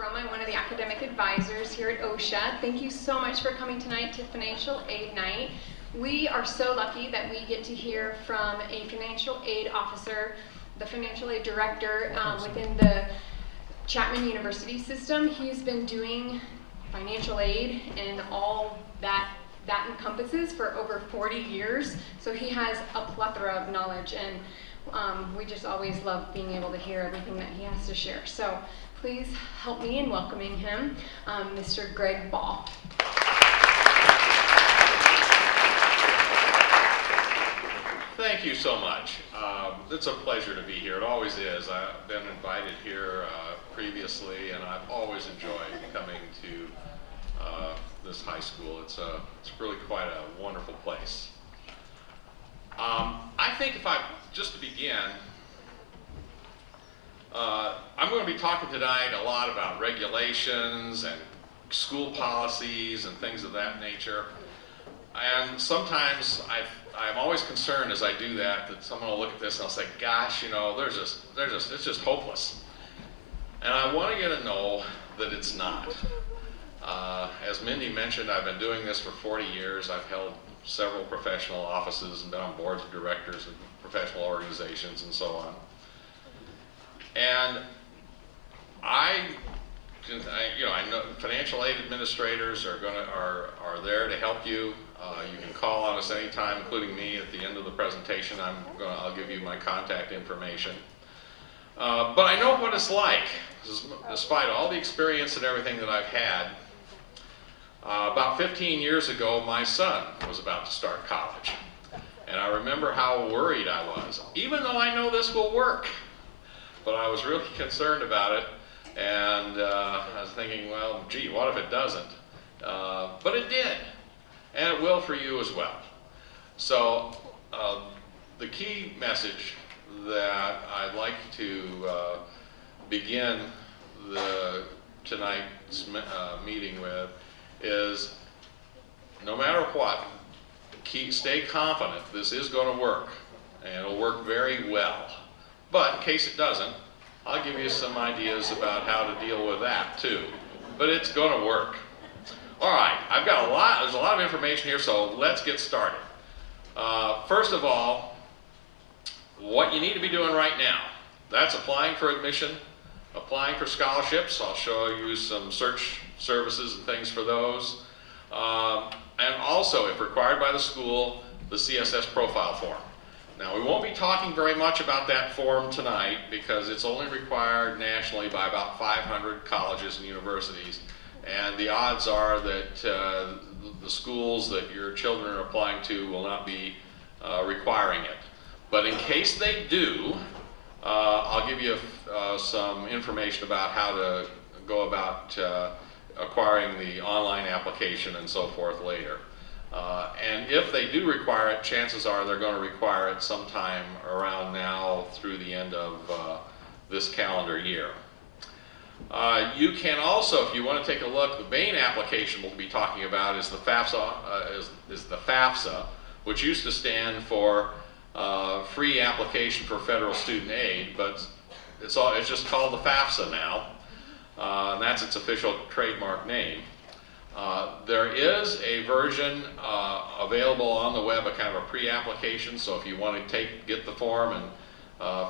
Jerome. I'm one of the academic advisors here at OCSA. Thank you so much for coming tonight to Financial Aid Night. We are so lucky that we get to hear from a financial aid officer, the financial aid director within the Chapman University system. He's been doing financial aid and all that encompasses for over 40 years. So he has a plethora of knowledge, and we just always love being able to hear everything that he has to share. So please help me in welcoming him, Mr. Greg Ball. Thank you so much. It's a pleasure to be here. It always is. I've been invited here previously, and I've always enjoyed coming to this high school. It's really quite a wonderful place. I think just to begin, I'm going to be talking tonight a lot about regulations and school policies and things of that nature. And sometimes I'm always concerned as I do that someone will look at this and I'll say, gosh, you know, it's just hopeless. And I want you to know that it's not. As Mindy mentioned, I've been doing this for 40 years. I've held several professional offices and been on boards of directors of professional organizations and so on. And I know financial aid administrators are there to help you. You can call on us anytime, including me. At the end of the presentation, I'll give you my contact information. But I know what it's like, despite all the experience and everything that I've had. About 15 years ago, my son was about to start college. And I remember how worried I was, even though I know this will work. But I was really concerned about it. And I was thinking, well, gee, what if it doesn't? But it did. And it will for you as well. So the key message that I'd like to begin tonight's meeting with is, no matter what, stay confident this is going to work, and it'll work very well. But in case it doesn't, I'll give you some ideas about how to deal with that too. But it's going to work. All right, there's a lot of information here, so let's get started. First of all, what you need to be doing right now, that's applying for admission, applying for scholarships. I'll show you some search services and things for those. And also, if required by the school, the CSS profile form. Now, we won't be talking very much about that form tonight because it's only required nationally by about 500 colleges and universities. And the odds are that the schools that your children are applying to will not be requiring it. But in case they do, I'll give you some information about how to go about acquiring the online application and so forth later. And if they do require it, chances are they're going to require it sometime around now through the end of this calendar year. You can also, if you want to take a look, the main application we'll be talking about is the Fafsa, which used to stand for Free Application for Federal Student Aid, but it's just called the Fafsa now, and that's its official trademark name. There is a version available on the web, a kind of a pre-application, so if you want to get the form and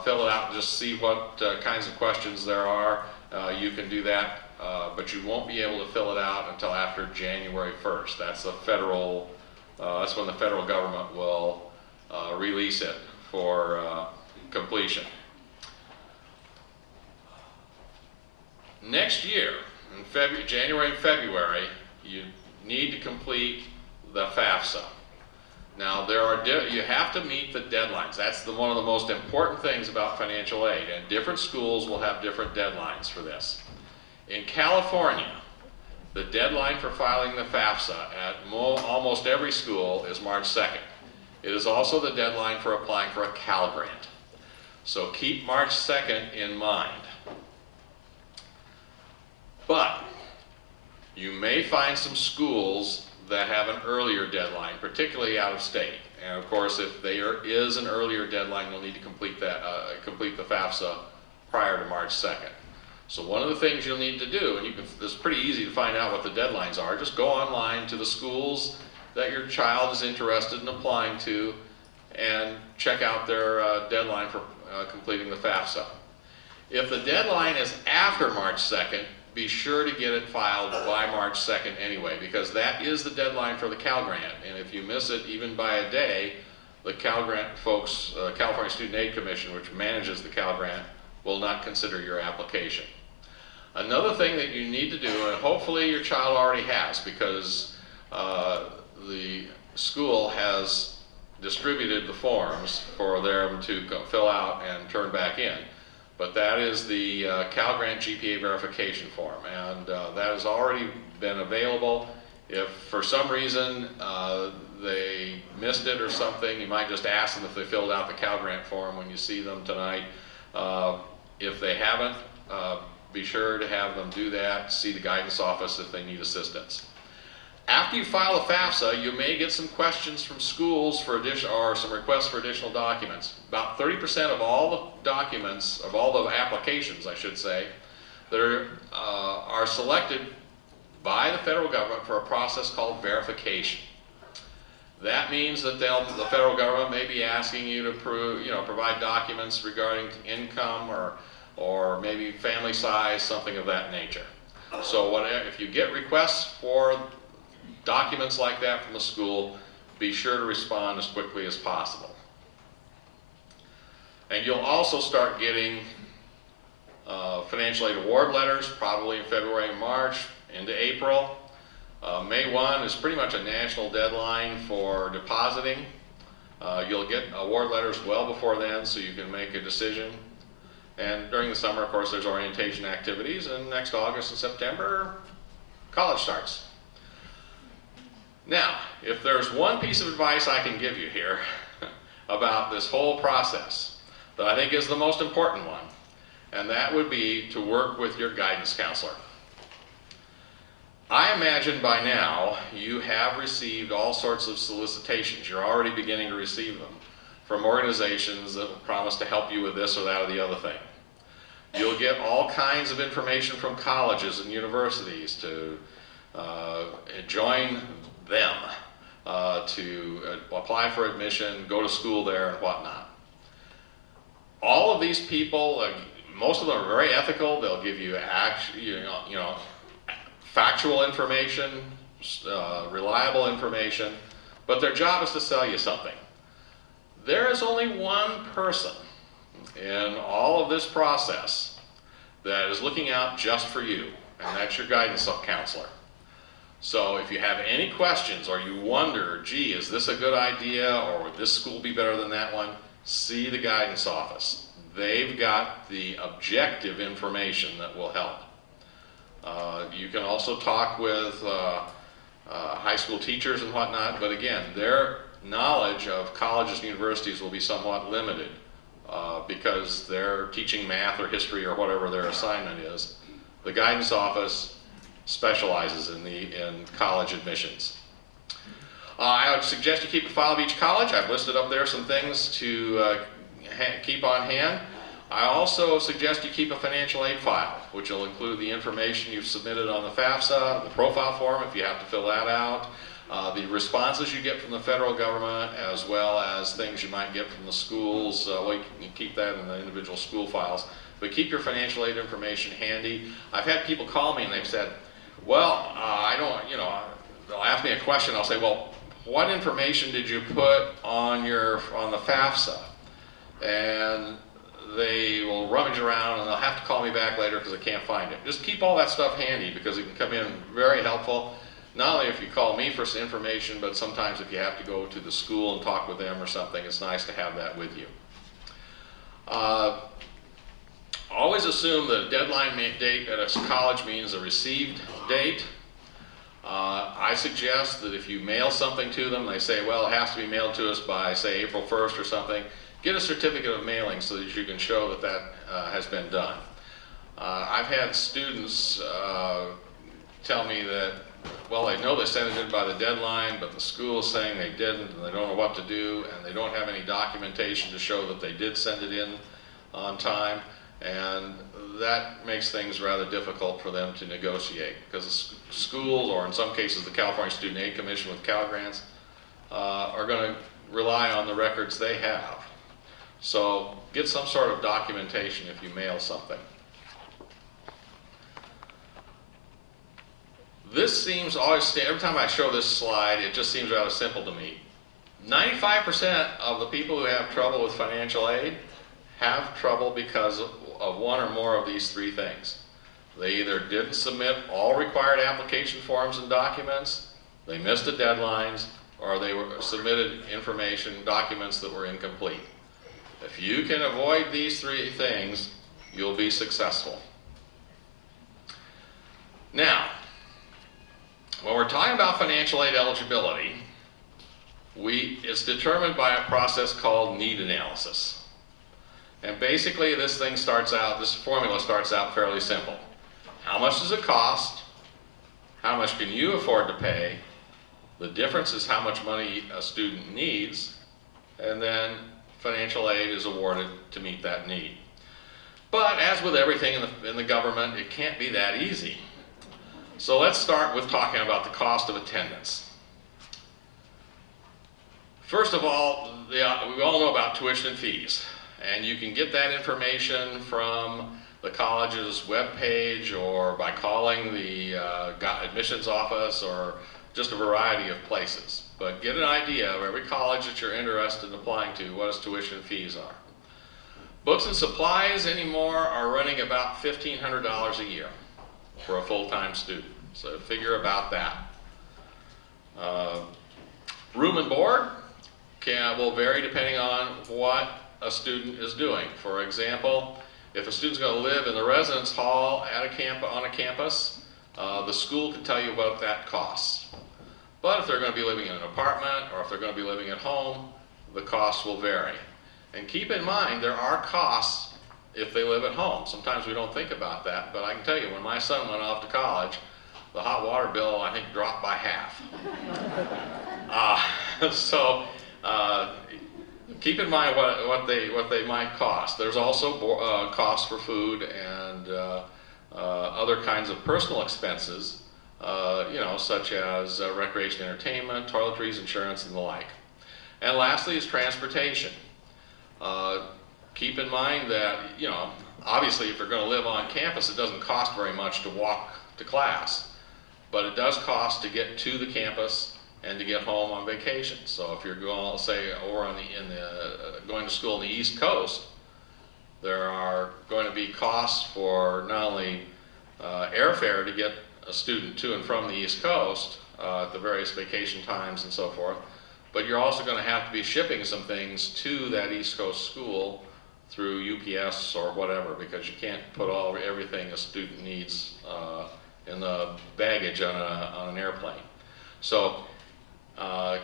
fill it out and just see what kinds of questions there are, you can do that, but you won't be able to fill it out until after January 1st. That's that's when the federal government will release it for completion. Next year, in January and February, you need to complete the Fafsa. Now, you have to meet the deadlines. That's one of the most important things about financial aid, and different schools will have different deadlines for this. In California, the deadline for filing the Fafsa at almost every school is March 2nd. It is also the deadline for applying for a Cal Grant. So keep March 2nd in mind. But you may find some schools that have an earlier deadline, particularly out of state. And of course, if there is an earlier deadline, you'll need to complete the FAFSA prior to March 2nd. So one of the things you'll need to do, and it's pretty easy to find out what the deadlines are, just go online to the schools that your child is interested in applying to and check out their deadline for completing the Fafsa. If the deadline is after March 2nd, be sure to get it filed by March 2nd anyway, because that is the deadline for the Cal Grant. And if you miss it even by a day, the Cal Grant folks, California Student Aid Commission, which manages the Cal Grant, will not consider your application. Another thing that you need to do, and hopefully your child already has, because the school has distributed the forms for them to fill out and turn back in. But that is the Cal Grant GPA verification form, and that has already been available. If for some reason they missed it or something, you might just ask them if they filled out the Cal Grant form when you see them tonight. If they haven't, be sure to have them do that, see the guidance office if they need assistance. After you file a Fafsa, you may get some questions from schools for additional, or some requests for additional documents. About 30% of all the documents, of all the applications, I should say, that are selected by the federal government for a process called verification. That means that the federal government may be asking you to provide documents regarding income or maybe family size, something of that nature. So if you get requests for documents like that from the school, be sure to respond as quickly as possible. And you'll also start getting financial aid award letters, probably in February and March, into April. May 1 is pretty much a national deadline for depositing. You'll get award letters well before then, so you can make a decision. And during the summer, of course, there's orientation activities, and next August and September, college starts. Now, if there's one piece of advice I can give you here about this whole process that I think is the most important one, and that would be to work with your guidance counselor. I imagine by now you have received all sorts of solicitations. You're already beginning to receive them from organizations that will promise to help you with this or that or the other thing. You'll get all kinds of information from colleges and universities to join them, to apply for admission, go to school there, and whatnot. All of these people, most of them are very ethical. They'll give you factual information, reliable information, but their job is to sell you something. There is only one person in all of this process that is looking out just for you, and that's your guidance counselor. So if you have any questions or you wonder, gee, is this a good idea, or would this school be better than that one, see the guidance office. They've got the objective information that will help. You can also talk with high school teachers and whatnot, but again, their knowledge of colleges and universities will be somewhat limited because they're teaching math or history or whatever their assignment is. The guidance office specializes in college admissions. I would suggest you keep a file of each college. I've listed up there some things to keep on hand. I also suggest you keep a financial aid file, which will include the information you've submitted on the Fafsa, the profile form if you have to fill that out, the responses you get from the federal government, as well as things you might get from the schools. Well, you can keep that in the individual school files. But keep your financial aid information handy. I've had people call me and they've said, well, I don't, they'll ask me a question. I'll say, well, what information did you put on the Fafsa? And they will rummage around and they'll have to call me back later because I can't find it. Just keep all that stuff handy because it can come in very helpful. Not only if you call me for some information, but sometimes if you have to go to the school and talk with them or something, it's nice to have that with you. Always assume the deadline date at a college means a received date. I suggest that if you mail something to them, they say, well, it has to be mailed to us by, say, April 1st or something, get a certificate of mailing so that you can show that that has been done. I've had students tell me that, well, they know they sent it in by the deadline, but the school is saying they didn't, and they don't know what to do, and they don't have any documentation to show that they did send it in on time. And that makes things rather difficult for them to negotiate, because the schools, or in some cases the California Student Aid Commission with Cal Grants, are going to rely on the records they have. So get some sort of documentation if you mail something. This seems always, every time I show this slide, it just seems rather simple to me. 95% of the people who have trouble with financial aid have trouble because of one or more of these three things. They either didn't submit all required application forms and documents, they missed the deadlines, or they submitted information, documents that were incomplete. If you can avoid these three things, you'll be successful. Now, when we're talking about financial aid eligibility, it's determined by a process called need analysis. And basically this formula starts out fairly simple. How much does it cost? How much can you afford to pay? The difference is how much money a student needs, and then financial aid is awarded to meet that need. But as with everything in the government, it can't be that easy. So let's start with talking about the cost of attendance. First of all, we all know about tuition and fees, and you can get that information from the college's webpage or by calling the admissions office or just a variety of places. But get an idea of every college that you're interested in applying to, what its tuition and fees are. Books and supplies anymore are running about $1,500 a year for a full-time student. So figure about that. Room and board will vary depending on what a student is doing. For example, if a student's going to live in the residence hall on a campus, the school can tell you what that costs. But if they're going to be living in an apartment or if they're going to be living at home, the costs will vary. And keep in mind, there are costs if they live at home. Sometimes we don't think about that, but I can tell you, when my son went off to college, the hot water bill, I think, dropped by half. So keep in mind what they might cost. There's also costs for food and other kinds of personal expenses, such as recreation, entertainment, toiletries, insurance, and the like. And lastly is transportation. Keep in mind that, obviously if you're going to live on campus, it doesn't cost very much to walk to class, but it does cost to get to the campus and to get home on vacation. So if you're going, say, over going to school on the East Coast, there are going to be costs for not only airfare to get a student to and from the East Coast at the various vacation times and so forth, but you're also going to have to be shipping some things to that East Coast school through UPS or whatever, because you can't put everything a student needs in the baggage on an airplane. So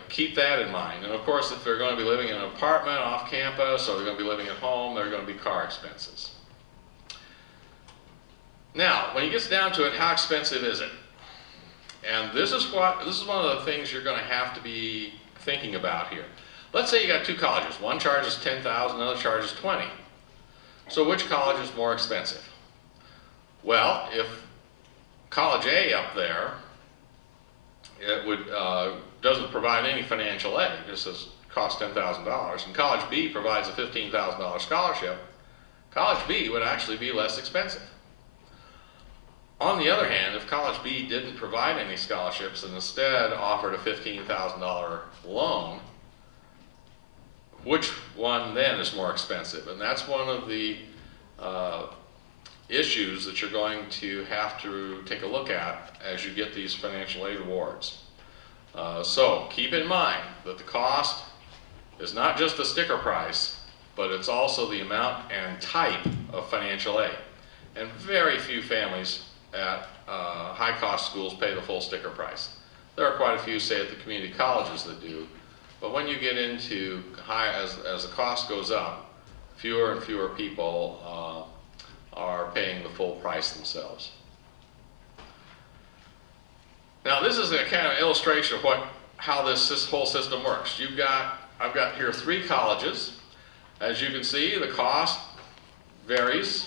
keep that in mind. And of course, if they're going to be living in an apartment off campus or they're going to be living at home, there are going to be car expenses. Now, when it gets down to it, how expensive is it? And this is one of the things you're going to have to be thinking about here. Let's say you got two colleges. One charges $10,000, another charges $20,000. So which college is more expensive? Well, if College A up there, doesn't provide any financial aid, just says cost $10,000, and College B provides a $15,000 scholarship, College B would actually be less expensive. On the other hand, if College B didn't provide any scholarships and instead offered a $15,000 loan, which one then is more expensive? And that's one of the issues that you're going to have to take a look at as you get these financial aid awards. So keep in mind that the cost is not just the sticker price, but it's also the amount and type of financial aid. And very few families at high-cost schools pay the full sticker price. There are quite a few, say, at the community colleges that do. But when you get into as the cost goes up, fewer and fewer people are paying the full price themselves. Now, this is a kind of illustration of how this whole system works. I've got here 3 colleges. As you can see, the cost varies.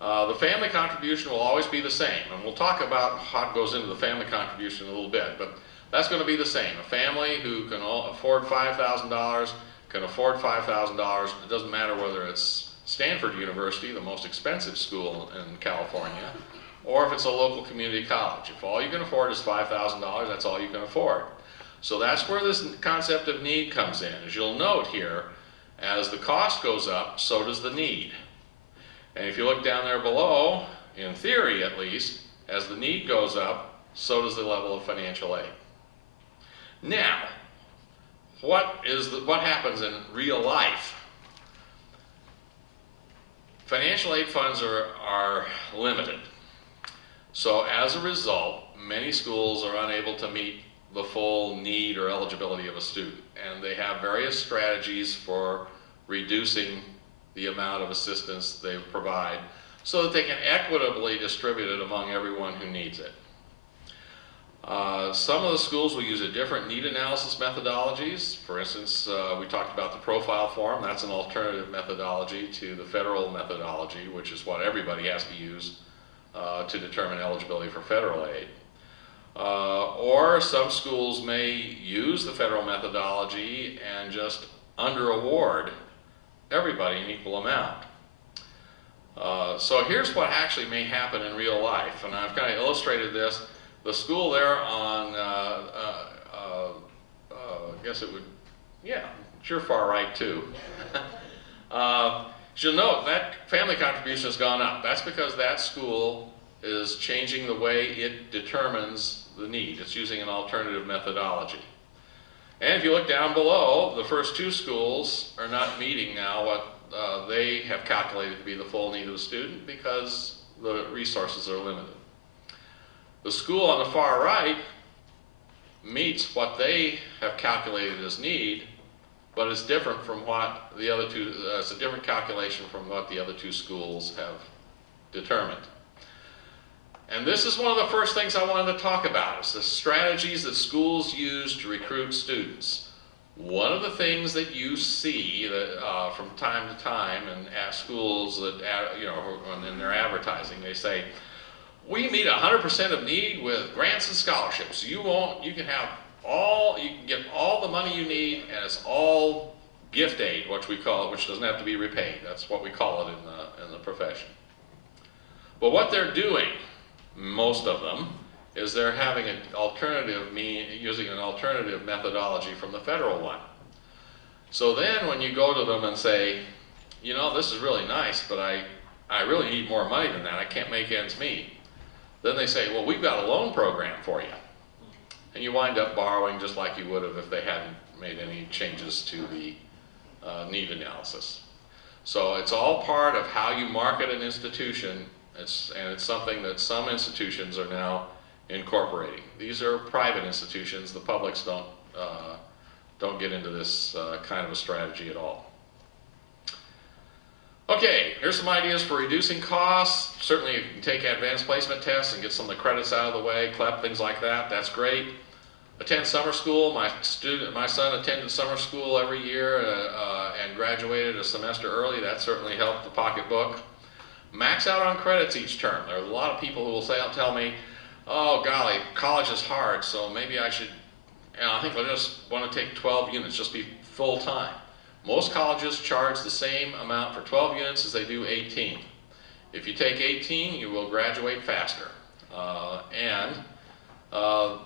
The family contribution will always be the same, and we'll talk about how it goes into the family contribution in a little bit, but that's going to be the same. A family who can afford $5,000 can afford $5,000. It doesn't matter whether it's Stanford University, the most expensive school in California, or if it's a local community college. If all you can afford is $5,000, that's all you can afford. So that's where this concept of need comes in. As you'll note here, as the cost goes up, so does the need. And if you look down there below, in theory at least, as the need goes up, so does the level of financial aid. Now, what happens in real life? Financial aid funds are limited. So as a result, many schools are unable to meet the full need or eligibility of a student. And they have various strategies for reducing the amount of assistance they provide so that they can equitably distribute it among everyone who needs it. Some of the schools will use a different need analysis methodologies. For instance, we talked about the profile form. That's an alternative methodology to the federal methodology, which is what everybody has to use to determine eligibility for federal aid. Or some schools may use the federal methodology and just under-award everybody an equal amount. So here's what actually may happen in real life, and I've kind of illustrated this. The school there on, I guess it would, yeah, it's your far right too. You'll note that family contribution has gone up. That's because that school is changing the way it determines the need. It's using an alternative methodology. And if you look down below, the first two schools are not meeting now what they have calculated to be the full need of the student because the resources are limited. The school on the far right meets what they have calculated as need, but it's different from what the other two, it's a different calculation from what the other two schools have determined. And this is one of the first things I wanted to talk about, is the strategies that schools use to recruit students. One of the things that you see that, from time to time at schools that, in their advertising, they say, we meet 100% of need with grants and scholarships. You can get all the money you need, and it's all gift aid, which we call it, which doesn't have to be repaid. That's what we call it in the profession. But what they're doing, most of them, is they're having an alternative using an alternative methodology from the federal one. So then when you go to them and say, this is really nice, but I really need more money than that. I can't make ends meet. Then they say, well, we've got a loan program for you. And you wind up borrowing just like you would have if they hadn't made any changes to the need analysis. So it's all part of how you market an institution, and it's something that some institutions are now incorporating. These are private institutions. The publics don't get into this kind of a strategy at all. Okay, here's some ideas for reducing costs. Certainly you can take advanced placement tests and get some of the credits out of the way, CLEP, things like that. That's great. Attend summer school. My son attended summer school every year and graduated a semester early. That certainly helped the pocketbook. Max out on credits each term. There are a lot of people who will tell me, oh golly, college is hard, so maybe I should, I think I just want to take 12 units, just be full time. Most colleges charge the same amount for 12 units as they do 18. If you take 18, you will graduate faster. And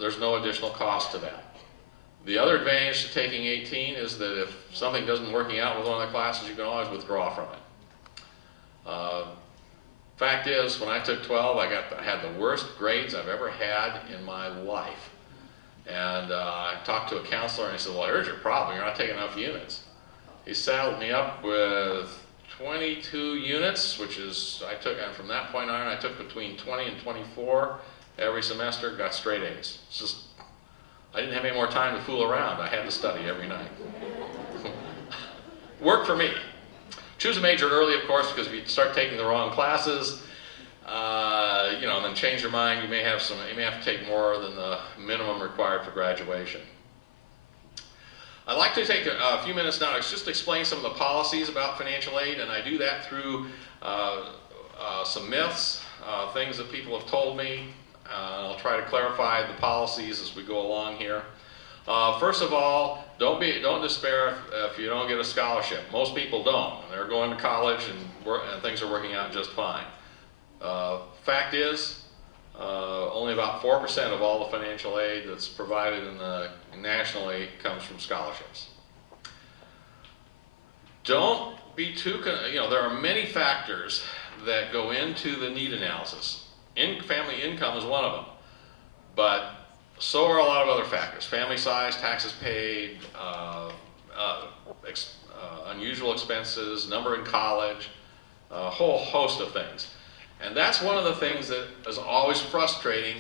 there's no additional cost to that. The other advantage to taking 18 is that if something doesn't working out with one of the classes, you can always withdraw from it. Fact is, when I took 12, I had the worst grades I've ever had in my life. And I talked to a counselor and he said, well, here's your problem, you're not taking enough units. He saddled me up with 22 units, which is, and from that point on, I took between 20 and 24 every semester, got straight A's. It's just, I didn't have any more time to fool around. I had to study every night. Worked for me. Choose a major early, of course, because if you start taking the wrong classes, and then change your mind, you may have to take more than the minimum required for graduation. I'd like to take a few minutes now to just explain some of the policies about financial aid, and I do that through some myths, things that people have told me. I'll try to clarify the policies as we go along here. First of all, don't despair if you don't get a scholarship. Most people don't. They're going to college and things are working out just fine. Fact is, only about 4% of all the financial aid that's provided nationally comes from scholarships. Don't be too, there are many factors that go into the need analysis. Family income is one of them, but so are a lot of other factors. Family size, taxes paid, unusual expenses, number in college, a whole host of things. And that's one of the things that is always frustrating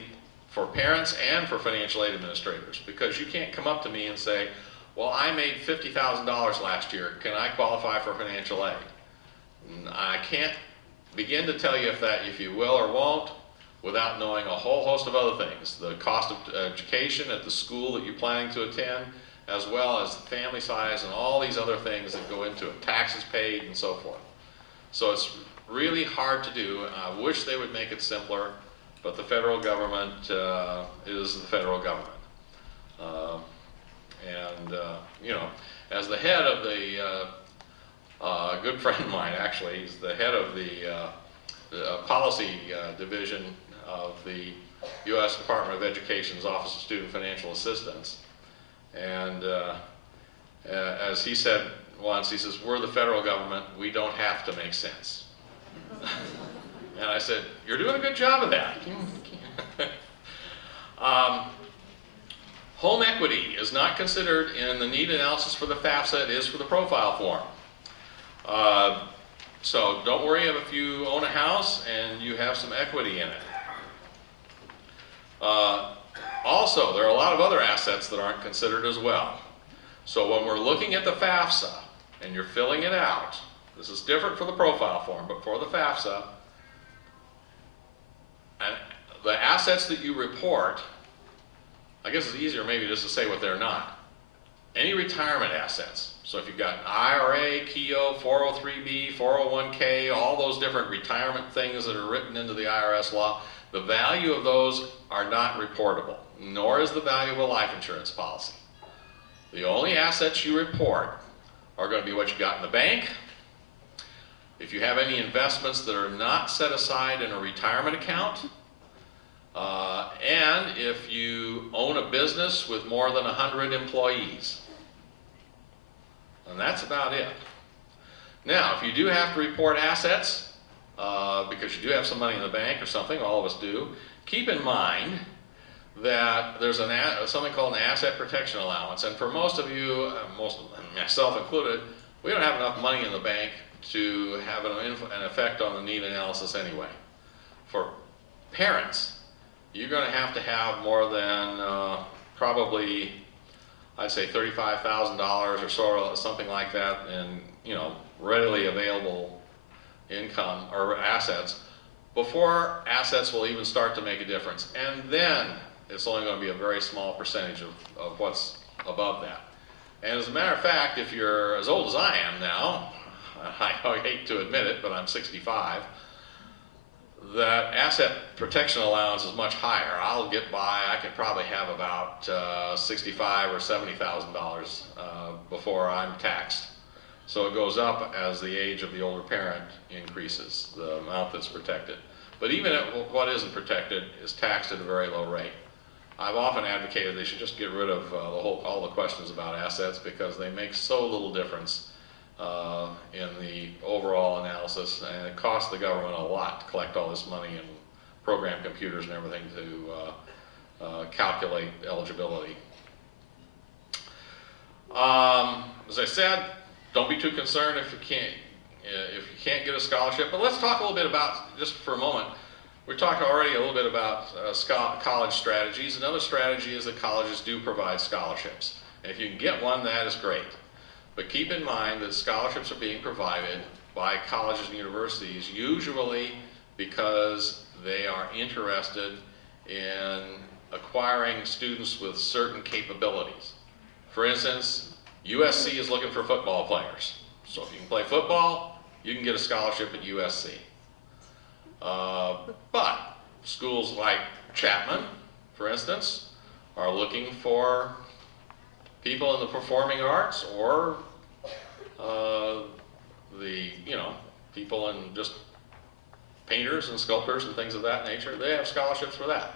for parents and for financial aid administrators, because you can't come up to me and say, well, I made $50,000 last year, can I qualify for financial aid? I can't begin to tell you if you will or won't without knowing a whole host of other things. The cost of education at the school that you're planning to attend, as well as family size and all these other things that go into it, taxes paid and so forth. So it's really hard to do. I wish they would make it simpler, but the federal government is the federal government. As the head of a good friend of mine, actually, he's the head of the policy division of the U.S. Department of Education's Office of Student Financial Assistance. And as he said once, he says, we're the federal government, we don't have to make sense. And I said, you're doing a good job of that. Home equity is not considered in the need analysis for the Fafsa, it is for the profile form. So don't worry if you own a house and you have some equity in it. Also, there are a lot of other assets that aren't considered as well. So when we're looking at the Fafsa and you're filling it out, this is different for the profile form, but for the Fafsa, and the assets that you report, I guess it's easier maybe just to say what they're not. Any retirement assets. So if you've got IRA, KEO, 403B, 401K, all those different retirement things that are written into the IRS law, the value of those are not reportable, nor is the value of a life insurance policy. The only assets you report are going to be what you got in the bank. If you have any investments that are not set aside in a retirement account, and if you own a business with more than 100 employees. And that's about it. Now, if you do have to report assets, because you do have some money in the bank or something, all of us do, keep in mind that there's something called an asset protection allowance. And for most of you, myself included, we don't have enough money in the bank to have an effect on the need analysis anyway. For parents, you're going to have more than probably, I'd say $35,000 or so, something like that, in readily available income or assets before assets will even start to make a difference. And then it's only going to be a very small percentage of what's above that. And as a matter of fact, if you're as old as I am now, I hate to admit it, but I'm 65, that asset protection allowance is much higher. I'll get by, I could probably have about $65,000 or $70,000 before I'm taxed. So it goes up as the age of the older parent increases, the amount that's protected. But even what isn't protected is taxed at a very low rate. I've often advocated they should just get rid of all the questions about assets, because they make so little difference in the overall analysis, and it costs the government a lot to collect all this money and program computers and everything to calculate eligibility. As I said, don't be too concerned if you can't get a scholarship. But let's talk a little bit about, just for a moment, we talked already a little bit about college strategies. Another strategy is that colleges do provide scholarships. And if you can get one, that is great. But keep in mind that scholarships are being provided by colleges and universities, usually because they are interested in acquiring students with certain capabilities. For instance, USC is looking for football players. So if you can play football, you can get a scholarship at USC. But schools like Chapman, for instance, are looking for people in the performing arts or people in just painters and sculptors and things of that nature. They have scholarships for that.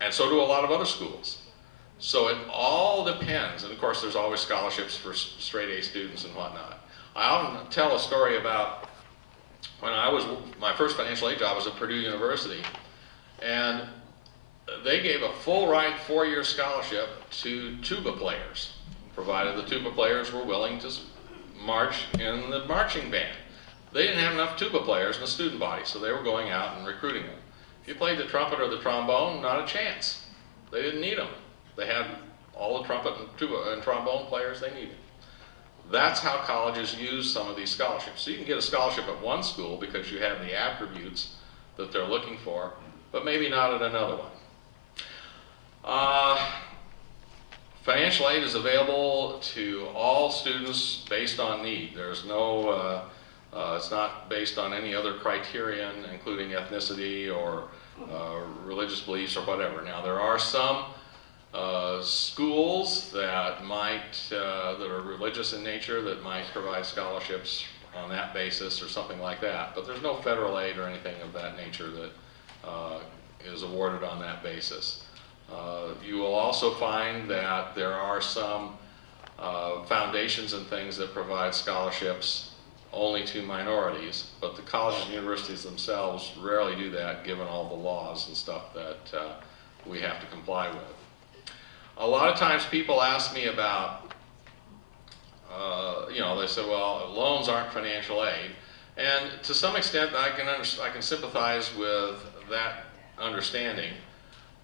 And so do a lot of other schools. So it all depends. And of course, there's always scholarships for straight A students and whatnot. I often tell a story about when my first financial aid job was at Purdue University, and they gave a full ride 4-year scholarship to tuba players, provided the tuba players were willing to march in the marching band. They didn't have enough tuba players in the student body, so they were going out and recruiting them. If you played the trumpet or the trombone, not a chance. They didn't need them. They had all the trumpet and tuba and trombone players they needed. That's how colleges use some of these scholarships. So you can get a scholarship at one school because you have the attributes that they're looking for, but maybe not at another one. Financial aid is available to all students based on need. There's no, it's not based on any other criterion, including ethnicity or religious beliefs or whatever. Now, there are some schools that that are religious in nature that might provide scholarships on that basis or something like that, but there's no federal aid or anything of that nature that is awarded on that basis. You will also find that there are some foundations and things that provide scholarships only to minorities, but the colleges and universities themselves rarely do that given all the laws and stuff that we have to comply with. A lot of times people ask me about, they say, well, loans aren't financial aid. And to some extent I can sympathize with that understanding.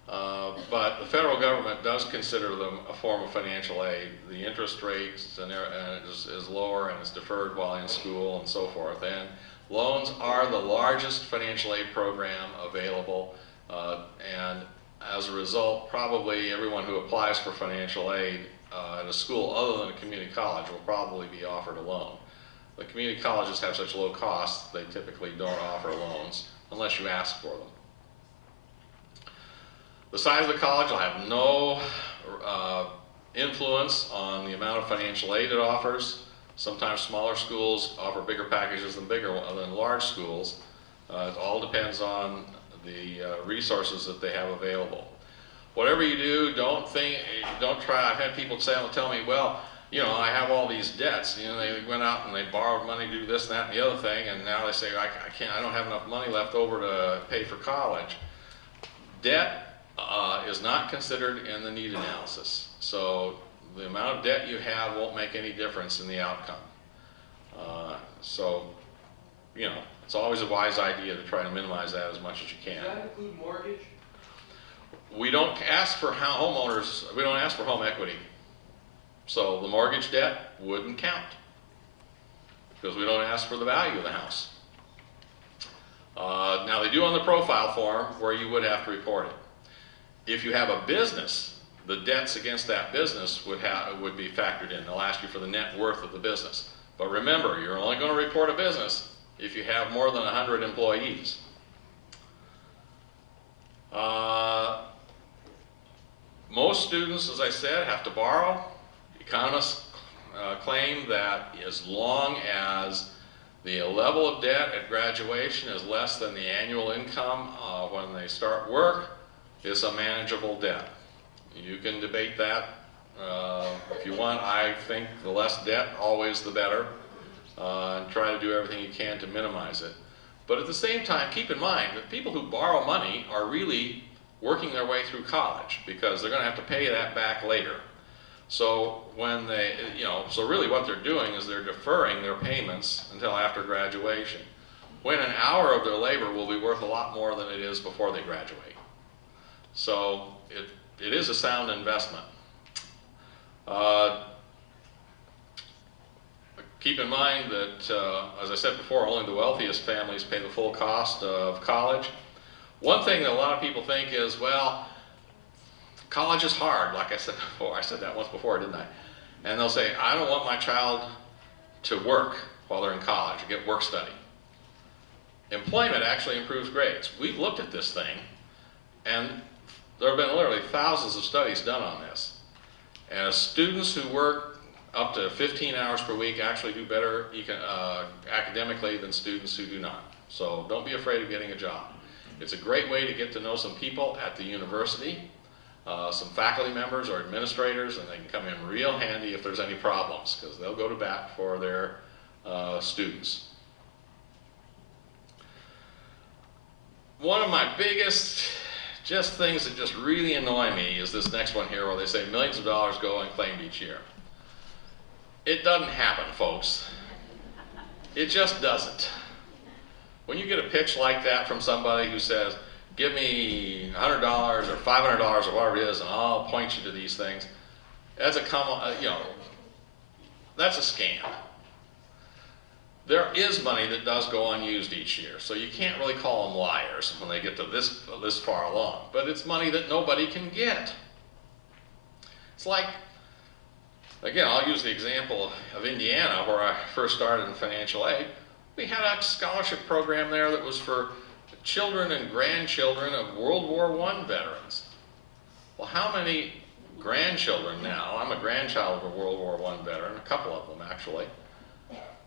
But the federal government does consider them a form of financial aid. The interest rate is lower and is deferred while in school and so forth. And loans are the largest financial aid program available. And as a result, probably everyone who applies for financial aid at a school other than a community college will probably be offered a loan. The community colleges have such low costs, they typically don't offer loans unless you ask for them. The size of the college will have no influence on the amount of financial aid it offers. Sometimes smaller schools offer bigger packages than large schools. It all depends on the resources that they have available. Whatever you do, don't try. I've had people tell me, well, I have all these debts. They went out and they borrowed money to do this, that, and the other thing, and now they say, I don't have enough money left over to pay for college. Debt is not considered in the need analysis. So the amount of debt you have won't make any difference in the outcome. It's always a wise idea to try to minimize that as much as you can. Does that include mortgage? We don't ask for we don't ask for home equity. So the mortgage debt wouldn't count because we don't ask for the value of the house. Now they do on the profile form where you would have to report it. If you have a business, the debts against that business would be factored in. They'll ask you for the net worth of the business. But remember, you're only going to report a business if you have more than 100 employees. Most students, as I said, have to borrow. Economists claim that as long as the level of debt at graduation is less than the annual income when they start work, it's a manageable debt. You can debate that if you want. I think the less debt, always the better, and try to do everything you can to minimize it. But at the same time, keep in mind that people who borrow money are really working their way through college because they're going to have to pay that back later. So when so really what they're doing is they're deferring their payments until after graduation, when an hour of their labor will be worth a lot more than it is before they graduate. So it is a sound investment. Keep in mind that, as I said before, only the wealthiest families pay the full cost of college. One thing that a lot of people think is, well, college is hard, like I said before. I said that once before, didn't I? And they'll say, I don't want my child to work while they're in college or get work study. employment actually improves grades. We've looked at this thing, and there have been literally thousands of studies done on this. And students who work up to 15 hours per week actually do better academically than students who do not. So don't be afraid of getting a job. It's a great way to get to know some people at the university, some faculty members or administrators, and they can come in real handy if there's any problems, because they'll go to bat for their students. One of my biggest things that just really annoy me is this next one here, where they say millions of dollars go unclaimed each year. It doesn't happen, folks. It just doesn't. When you get a pitch like that from somebody who says, give me $100 or $500 or whatever it is, and I'll point you to these things, that's that's a scam. There is money that does go unused each year, so you can't really call them liars when they get to this far along. But it's money that nobody can get. It's like, again, I'll use the example of Indiana, where I first started in financial aid. We had a scholarship program there that was for children and grandchildren of World War I veterans. Well, how many grandchildren now, I'm a grandchild of a World War I veteran, a couple of them actually,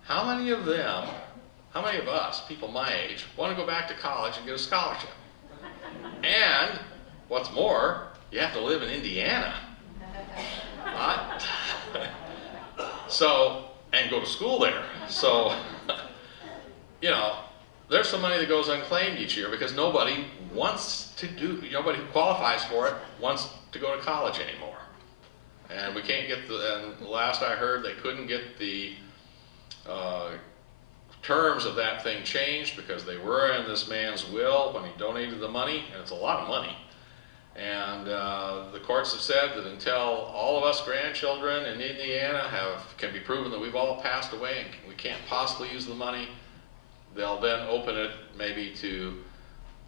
how many of us, people my age, want to go back to college and get a scholarship? And, what's more, you have to live in Indiana. So, and go to school there. So, there's some money that goes unclaimed each year because nobody who qualifies for it wants to go to college anymore. And we can't get and last I heard, they couldn't get the terms of that thing changed because they were in this man's will when he donated the money, and it's a lot of money. And the courts have said that until all of us grandchildren in Indiana can be proven that we've all passed away and we can't possibly use the money, they'll then open it maybe to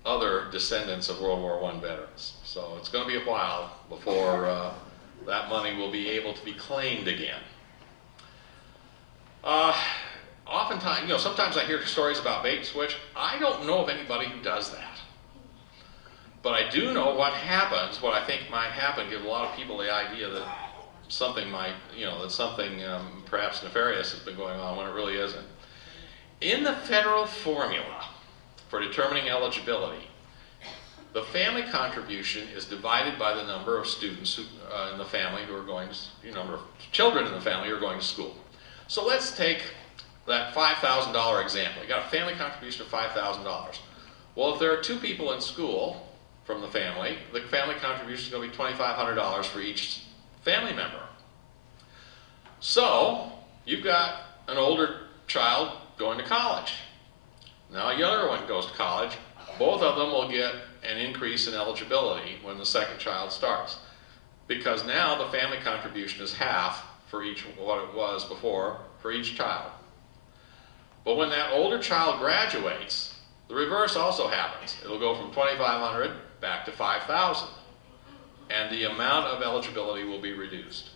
other descendants of World War I veterans. So it's going to be a while before that money will be able to be claimed again. Oftentimes, sometimes I hear stories about bait and switch. I don't know of anybody who does that. But I do know what happens, what I think might happen, give a lot of people the idea that something perhaps nefarious has been going on when it really isn't. In the federal formula for determining eligibility, the family contribution is divided by the number of students in the family who are going to, number of children in the family who are going to school. So let's take that $5,000 example. You got a family contribution of $5,000. Well, if there are two people in school from the family contribution is going to be $2,500 for each family member. So you've got an older child going to college. Now a younger one goes to college. Both of them will get an increase in eligibility when the second child starts, because now the family contribution is half for each what it was before for each child. But when that older child graduates, the reverse also happens. It'll go from $2,500 back to $5,000, and the amount of eligibility will be reduced.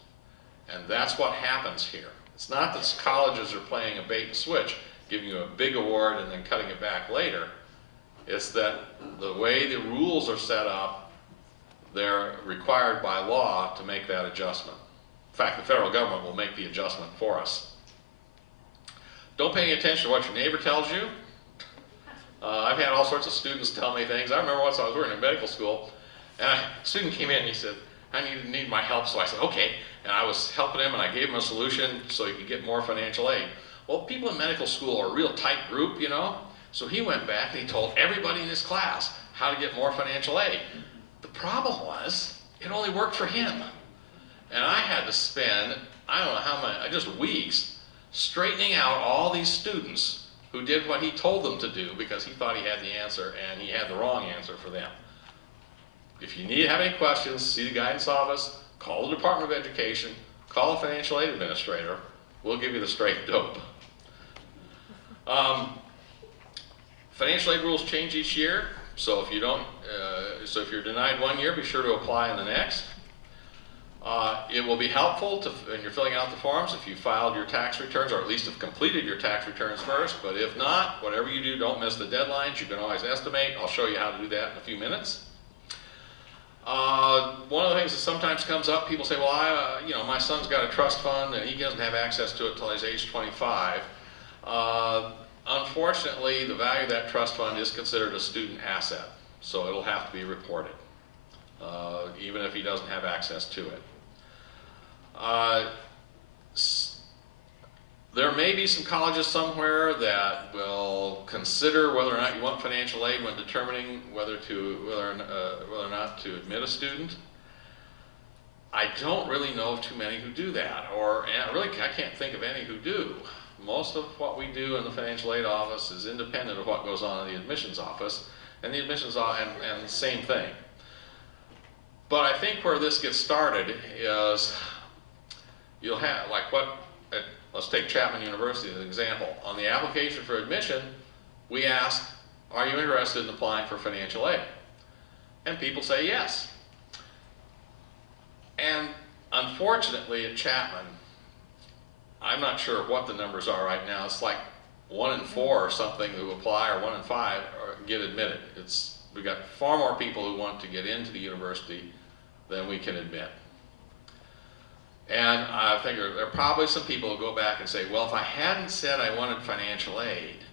And that's what happens here. It's not that colleges are playing a bait and switch, giving you a big award and then cutting it back later. It's that the way the rules are set up, they're required by law to make that adjustment. In fact, the federal government will make the adjustment for us. Don't pay any attention to what your neighbor tells you. I've had all sorts of students tell me things. I remember once I was working in medical school, and a student came in and he said, I need my help. So I said, okay. And I was helping him, and I gave him a solution so he could get more financial aid. Well, people in medical school are a real tight group, So he went back and he told everybody in his class how to get more financial aid. The problem was, it only worked for him. And I had to spend, I don't know how many, just weeks, straightening out all these students who did what he told them to do because he thought he had the answer and he had the wrong answer for them. If you have any questions, see the guidance office, call the Department of Education, call a financial aid administrator. We'll give you the straight dope. Financial aid rules change each year, so if you're denied one year, be sure to apply in the next. It will be helpful when you're filling out the forms if you filed your tax returns, or at least have completed your tax returns first. But if not, whatever you do, don't miss the deadlines. You can always estimate. I'll show you how to do that in a few minutes. One of the things that sometimes comes up, people say, well, my son's got a trust fund and he doesn't have access to it until he's age 25. Unfortunately, the value of that trust fund is considered a student asset, so it'll have to be reported, even if he doesn't have access to it. There may be some colleges somewhere that will consider whether or not you want financial aid when determining whether or not to admit a student. I don't really know of too many who do that, I can't think of any who do. Most of what we do in the financial aid office is independent of what goes on in the admissions office, and the admissions and the same thing. But I think where this gets started is you'll have, let's take Chapman University as an example. On the application for admission, we ask, are you interested in applying for financial aid? And people say yes. And unfortunately at Chapman, I'm not sure what the numbers are right now. It's like 1 in 4 or something who apply, or 1 in 5 get admitted. We've got far more people who want to get into the university than we can admit. And I think there are probably some people who go back and say, well, if I hadn't said I wanted financial aid,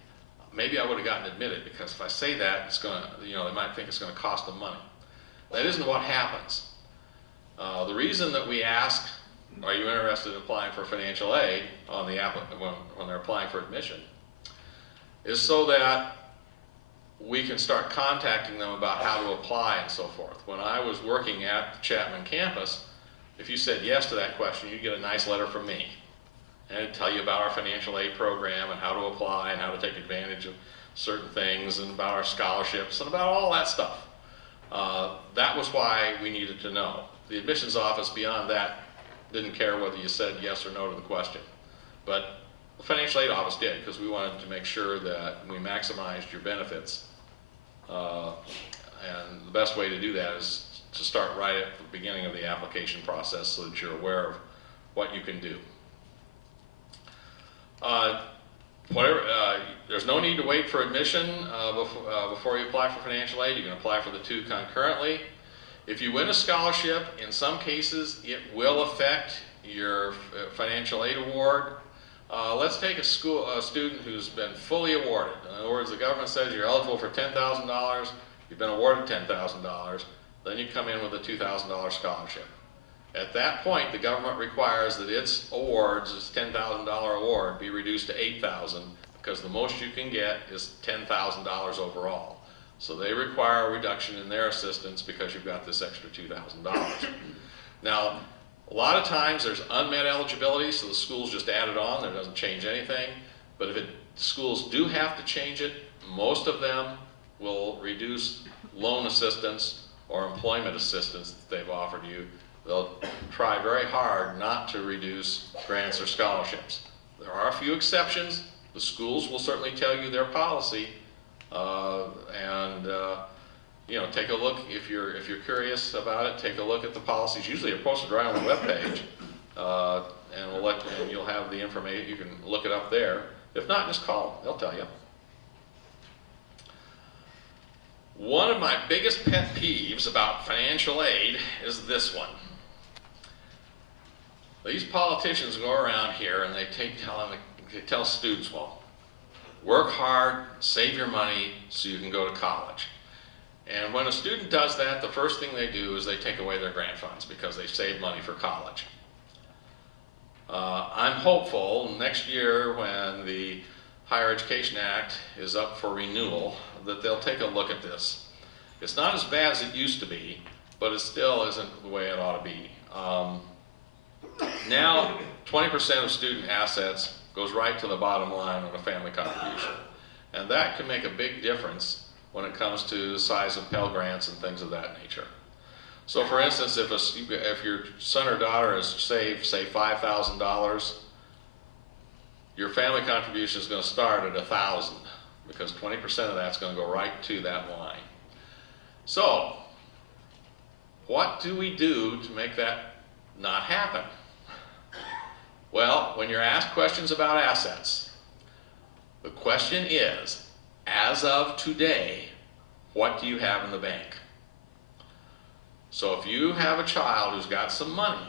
maybe I would have gotten admitted, because if I say that, it's going to, they might think it's going to cost them money. That isn't what happens. The reason that we ask, are you interested in applying for financial aid on the when they're applying for admission, is so that we can start contacting them about how to apply and so forth. When I was working at the Chapman campus, if you said yes to that question, you'd get a nice letter from me. And it'd tell you about our financial aid program and how to apply and how to take advantage of certain things, and about our scholarships and about all that stuff. That was why we needed to know. The admissions office, beyond that, didn't care whether you said yes or no to the question. But the financial aid office did, because we wanted to make sure that we maximized your benefits. And the best way to do that is to start right at the beginning of the application process, so that you're aware of what you can do. There's no need to wait for admission before you apply for financial aid. You can apply for the two concurrently. If you win a scholarship, in some cases it will affect your financial aid award. Let's take a student who's been fully awarded. In other words, the government says you're eligible for $10,000, you've been awarded $10,000, then you come in with a $2,000 scholarship. At that point, the government requires that its awards, its $10,000 award, be reduced to $8,000, because the most you can get is $10,000 overall. So they require a reduction in their assistance because you've got this extra $2,000. Now, a lot of times there's unmet eligibility, so the schools just add it on. That doesn't change anything. But if schools do have to change it, most of them will reduce loan assistance or employment assistance that they've offered you. They'll try very hard not to reduce grants or scholarships. There are a few exceptions. The schools will certainly tell you their policy, take a look if you're curious about it. Take a look at the policies. Usually they're posted right on the webpage, and you'll have the information. You can look it up there. If not, just call them. They'll tell you. One of my biggest pet peeves about financial aid is this one. These politicians go around here and they tell students, well, work hard, save your money so you can go to college. And when a student does that, the first thing they do is they take away their grant funds because they've saved money for college. I'm hopeful next year, when the Higher Education Act is up for renewal, that they'll take a look at this. It's not as bad as it used to be, but it still isn't the way it ought to be. Now, 20% of student assets goes right to the bottom line on a family contribution. And that can make a big difference when it comes to the size of Pell Grants and things of that nature. So for instance, if your son or daughter has saved, say, $5,000, your family contribution is going to start at $1,000, because 20% of that's going to go right to that line. So, what do we do to make that not happen? Well, when you're asked questions about assets, the question is, as of today, what do you have in the bank? So if you have a child who's got some money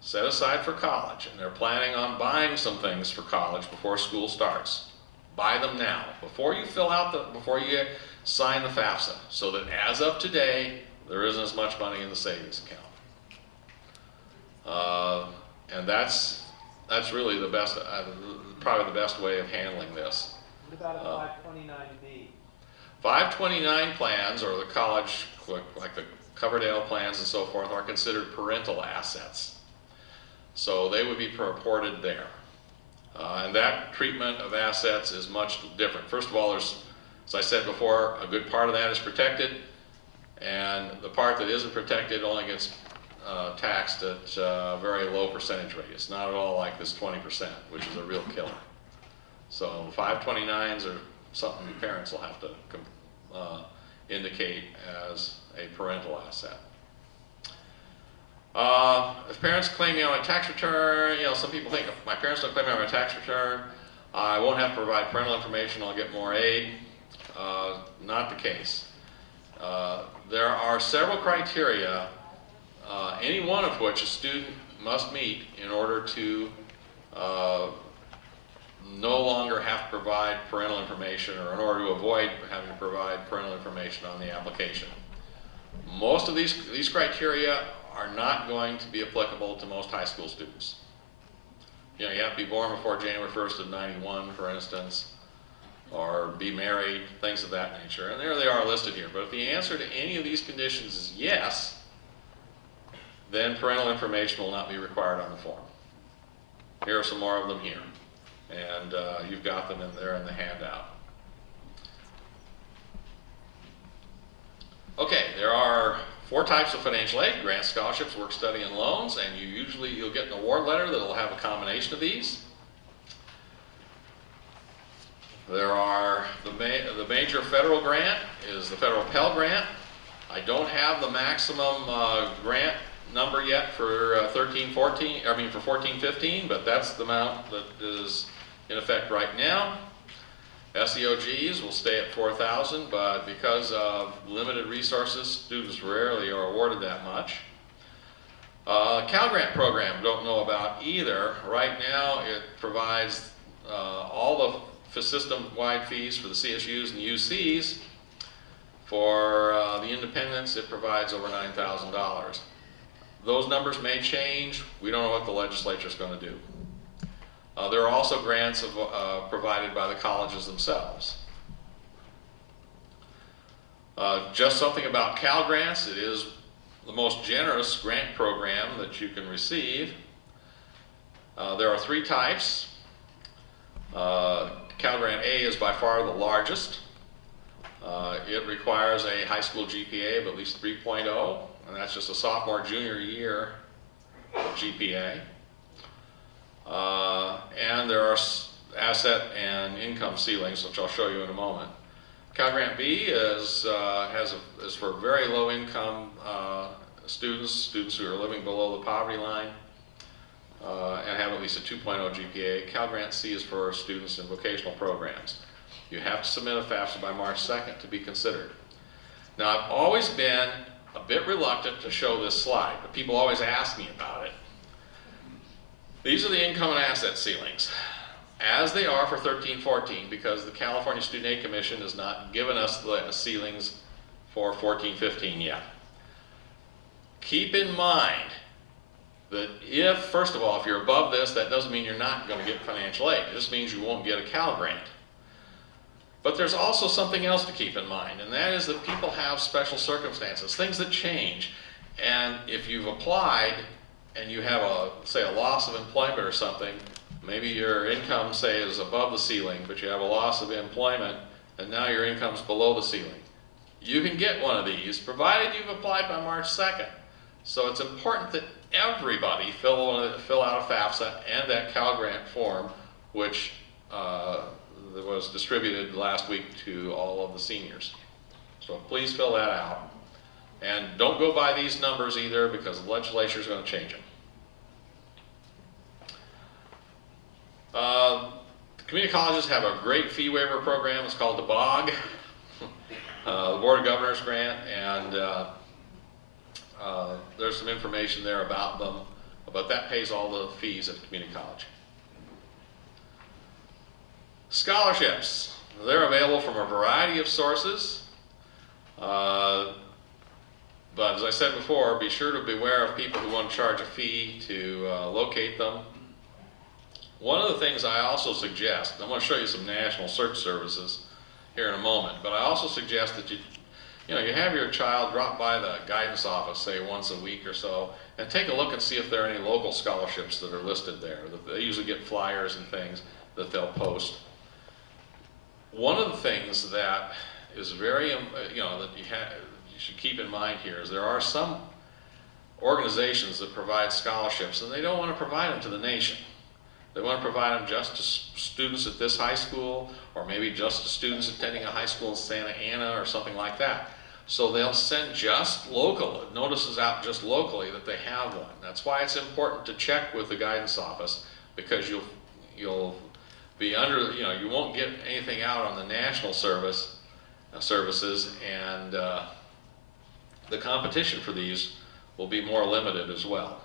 set aside for college, and they're planning on buying some things for college before school starts, buy them now, before you before you sign the Fafsa, so that as of today, there isn't as much money in the savings account. And that's really the best, probably the best way of handling this. What about a 529B? 529 plans, or the college, like the Coverdale plans and so forth, are considered parental assets. So they would be reported there. And that treatment of assets is much different. First of all, there's, as I said before, a good part of that is protected, and the part that isn't protected only gets taxed at a very low percentage rate. It's not at all like this 20%, which is a real killer. So 529s are something parents will have to indicate as a parental asset. If parents claim me on a tax return, some people think if my parents don't claim me on my tax return, I won't have to provide parental information, I'll get more aid. Not the case. There are several criteria, any one of which a student must meet in order to no longer have to provide parental information, or in order to avoid having to provide parental information on the application. Most of these criteria are not going to be applicable to most high school students. You have to be born before January 1st of 91, for instance, or be married, things of that nature. And there they are listed here. But if the answer to any of these conditions is yes, then parental information will not be required on the form. Here are some more of them here. And you've got them there in the handout. Okay, there are 4 types of financial aid: grants, scholarships, work study, and loans. And you'll get an award letter that will have a combination of these. There are the major federal grant is the federal Pell Grant. I don't have the maximum grant number yet for 14-15, but that's the amount that is in effect right now. SEOGs will stay at $4,000, but because of limited resources, students rarely are awarded that much. Cal Grant program, don't know about either. Right now, it provides all the system-wide fees for the CSUs and UCs. For the independents, it provides over $9,000. Those numbers may change. We don't know what the legislature is going to do. There are also grants provided by the colleges themselves. Just something about Cal Grants: it is the most generous grant program that you can receive. There are 3 types. Cal Grant A is by far the largest. It requires a high school GPA of at least 3.0, and that's just a sophomore, junior year GPA. And there are asset and income ceilings, which I'll show you in a moment. Cal Grant B is for very low income students who are living below the poverty line and have at least a 2.0 GPA. Cal Grant C is for students in vocational programs. You have to submit a FAFSA by March 2nd to be considered. Now, I've always been a bit reluctant to show this slide, but people always ask me about it. These are the income and asset ceilings, as they are for 13-14, because the California Student Aid Commission has not given us the ceilings for 14-15 yet. Keep in mind that first of all, if you're above this, that doesn't mean you're not going to get financial aid. It just means you won't get a Cal Grant. But there's also something else to keep in mind, and that is that people have special circumstances, things that change. And if you've applied and you have say a loss of employment or something, maybe your income, say, is above the ceiling, but you have a loss of employment, and now your income's below the ceiling. You can get one of these, provided you've applied by March 2nd. So it's important that everybody fill out a FAFSA and that Cal Grant form, which was distributed last week to all of the seniors. So please fill that out. And don't go by these numbers either, because the legislature is going to change them. The community colleges have a great fee waiver program. It's called the BOG, the Board of Governors grant, and there's some information there about them, but that pays all the fees at the community college. Scholarships, they're available from a variety of sources, but as I said before, be sure to beware of people who want to charge a fee to locate them. One of the things I also suggest, I'm going to show you some national search services here in a moment, but I also suggest that you have your child drop by the guidance office, say once a week or so, and take a look and see if there are any local scholarships that are listed there. They usually get flyers and things that they'll post. One of the things that is very, that you should keep in mind here is there are some organizations that provide scholarships, and they don't want to provide them to the nation. They want to provide them just to students at this high school, or maybe just to students attending a high school in Santa Ana or something like that. So they'll send just local notices out just locally that they have one. That's why it's important to check with the guidance office, because you'll be under, you won't get anything out on the national services, and the competition for these will be more limited as well.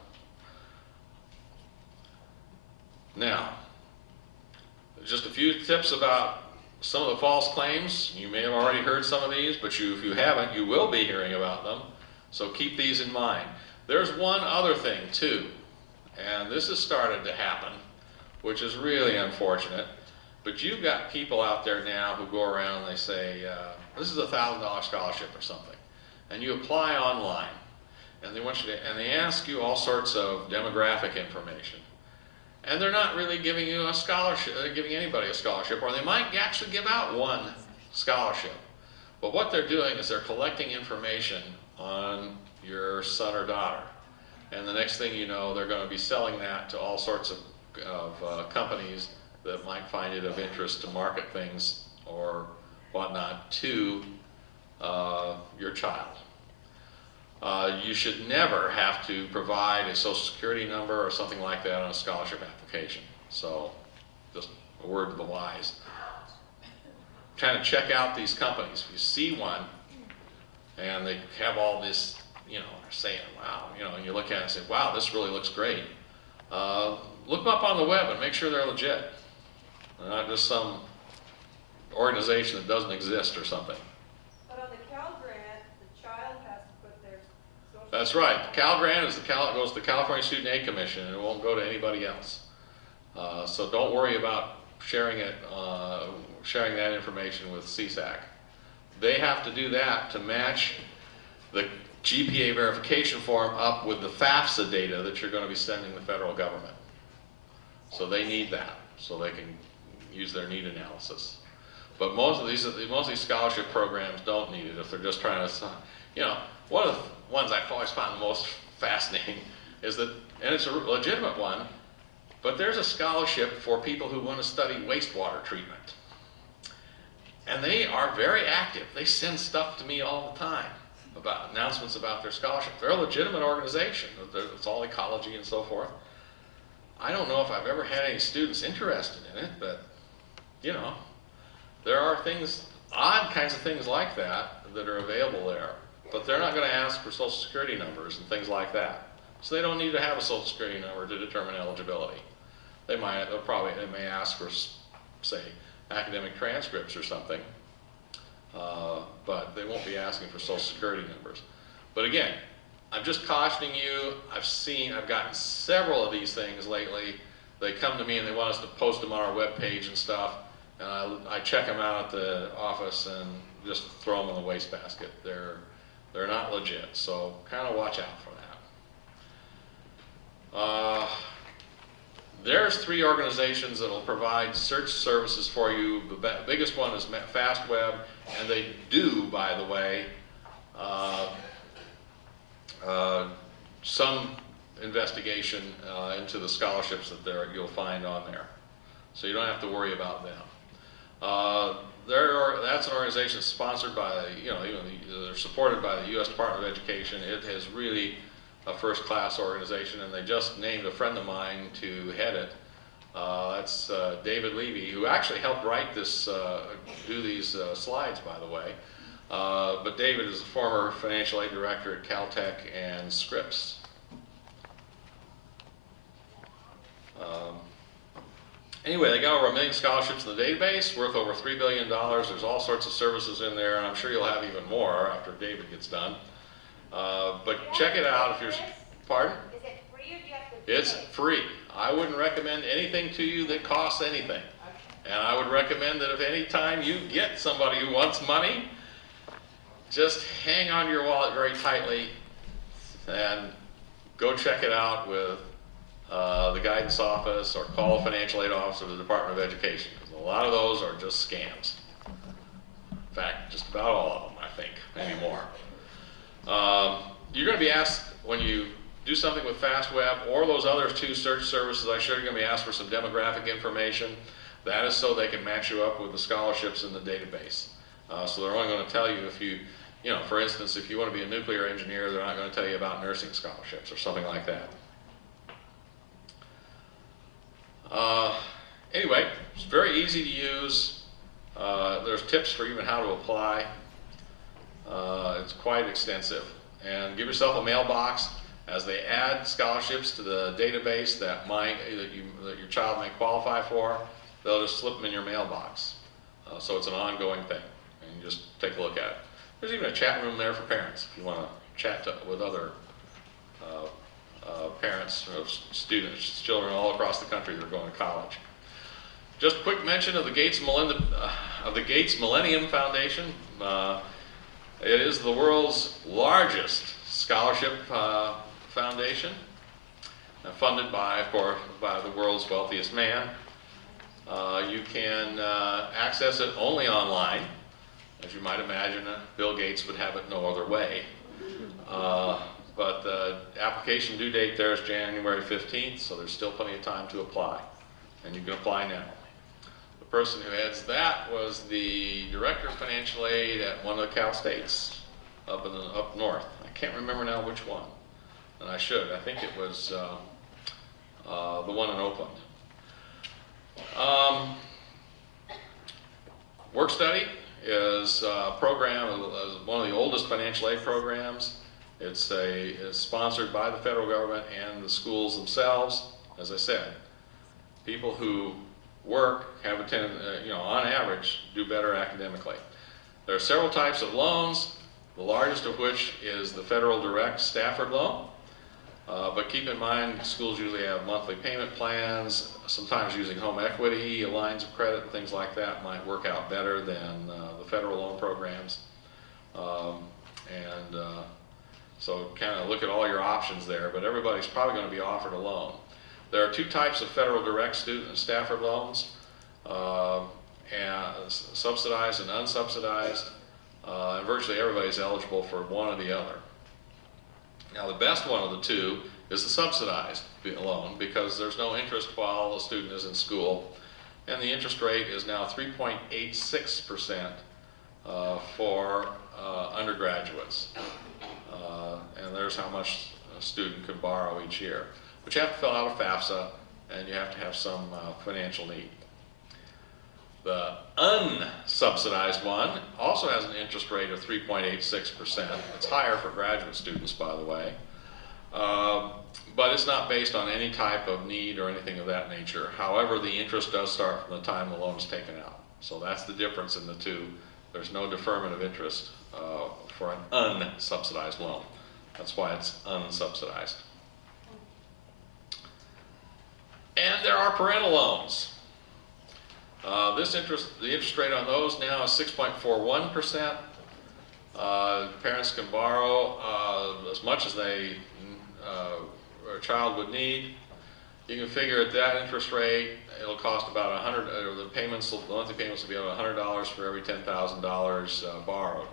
Now, just a few tips about some of the false claims. You may have already heard some of these, but if you haven't, you will be hearing about them. So keep these in mind. There's one other thing too, and this has started to happen, which is really unfortunate. But you've got people out there now who go around and they say, this is a $1,000 scholarship or something, and you apply online, and they ask you all sorts of demographic information. And they're not really giving you a scholarship, they're giving anybody a scholarship, or they might actually give out one scholarship. But what they're doing is they're collecting information on your son or daughter. And the next thing you know, they're going to be selling that to all sorts of companies that might find it of interest to market things or whatnot to your child. You should never have to provide a social security number or something like that on a scholarship application. So, just a word to the wise. Trying to check out these companies. If you see one, and they have all this, they're saying, wow, and you look at it and say, wow, this really looks great. Look them up on the web and make sure they're legit. They're not just some organization that doesn't exist or something. That's right. Cal Grant goes to the California Student Aid Commission, and it won't go to anybody else. So don't worry about sharing that information with CSAC. They have to do that to match the GPA verification form up with the Fafsa data that you're going to be sending the federal government. So they need that, so they can use their need analysis. But most of these scholarship programs don't need it if they're just trying to, one of the ones I've always found the most fascinating is that, and it's a legitimate one, but there's a scholarship for people who want to study wastewater treatment. And they are very active. They send stuff to me all the time about announcements about their scholarship. They're a legitimate organization. It's all ecology and so forth. I don't know if I've ever had any students interested in it, but, there are things, odd kinds of things like that are available there. But they're not going to ask for social security numbers and things like that. So they don't need to have a social security number to determine eligibility. They may ask for, say, academic transcripts or something, but they won't be asking for social security numbers. But again, I'm just cautioning you. I've gotten several of these things lately. They come to me and they want us to post them on our webpage and stuff, and I check them out at the office and just throw them in the wastebasket. They're not legit, so kind of watch out for that. There's 3 organizations that will provide search services for you. The biggest one is FastWeb, and they do, by the way, some investigation into the scholarships that you'll find on there. So you don't have to worry about them. that's an organization sponsored by, they're supported by the U.S. Department of Education. It is really a first-class organization, and they just named a friend of mine to head it. That's David Levy, who actually helped write this, do these slides, by the way. But David is a former financial aid director at Caltech and Scripps. Anyway, they got over 1 million scholarships in the database, worth over $3 billion. There's all sorts of services in there, and I'm sure you'll have even more after David gets done. But check it out if you're, pardon? Is it free or do you have to pay? It's free. I wouldn't recommend anything to you that costs anything. Okay. And I would recommend that if any time you get somebody who wants money, just hang on your wallet very tightly and go check it out with the guidance office or call a financial aid officer of the Department of Education. Because a lot of those are just scams. In fact, just about all of them, I think, anymore. You're going to be asked when you do something with FastWeb or those other two search services I showed you, you're going to be asked for some demographic information. That is so they can match you up with the scholarships in the database. So they're only going to tell you if you, for instance, if you want to be a nuclear engineer, they're not going to tell you about nursing scholarships or something like that. Anyway, it's very easy to use. There's tips for even how to apply. It's quite extensive. And give yourself a mailbox. As they add scholarships to the database that your child may qualify for, they'll just slip them in your mailbox. So it's an ongoing thing, and you just take a look at it. There's even a chat room there for parents if you want to chat with other parents of students, children all across the country that are going to college. Just a quick mention of the Gates Millennium Foundation. It is the world's largest scholarship foundation, funded by, of course, by the world's wealthiest man. You can access it only online. As you might imagine, Bill Gates would have it no other way. But the application due date there is January 15th, so there's still plenty of time to apply. And you can apply now. The person who heads that was the Director of Financial Aid at one of the Cal States up north. I can't remember now which one. And I should. I think it was the one in Oakland. Work Study is a program, one of the oldest financial aid programs. It's sponsored by the federal government and the schools themselves. As I said, people who work have a tendency, on average, do better academically. There are several types of loans, the largest of which is the federal direct Stafford loan. But keep in mind, schools usually have monthly payment plans. Sometimes using home equity, lines of credit, and things like that might work out better than the federal loan programs. So kind of look at all your options there, but everybody's probably going to be offered a loan. There are two types of federal direct student and Stafford loans, and subsidized and unsubsidized, and virtually everybody's eligible for one or the other. Now the best one of the two is the subsidized loan because there's no interest while the student is in school, and the interest rate is now 3.86% for undergraduates. And there's how much a student can borrow each year. But you have to fill out a Fafsa, and you have to have some financial need. The unsubsidized one also has an interest rate of 3.86%. It's higher for graduate students, by the way. But it's not based on any type of need or anything of that nature. However, the interest does start from the time the loan is taken out. So that's the difference in the two. There's no deferment of interest for an unsubsidized loan. That's why it's unsubsidized. And there are parental loans. The interest rate on those now is 6.41%. Parents can borrow as much as a child would need. You can figure at that interest rate, it'll cost about the monthly payments will be about $100 for every $10,000 borrowed.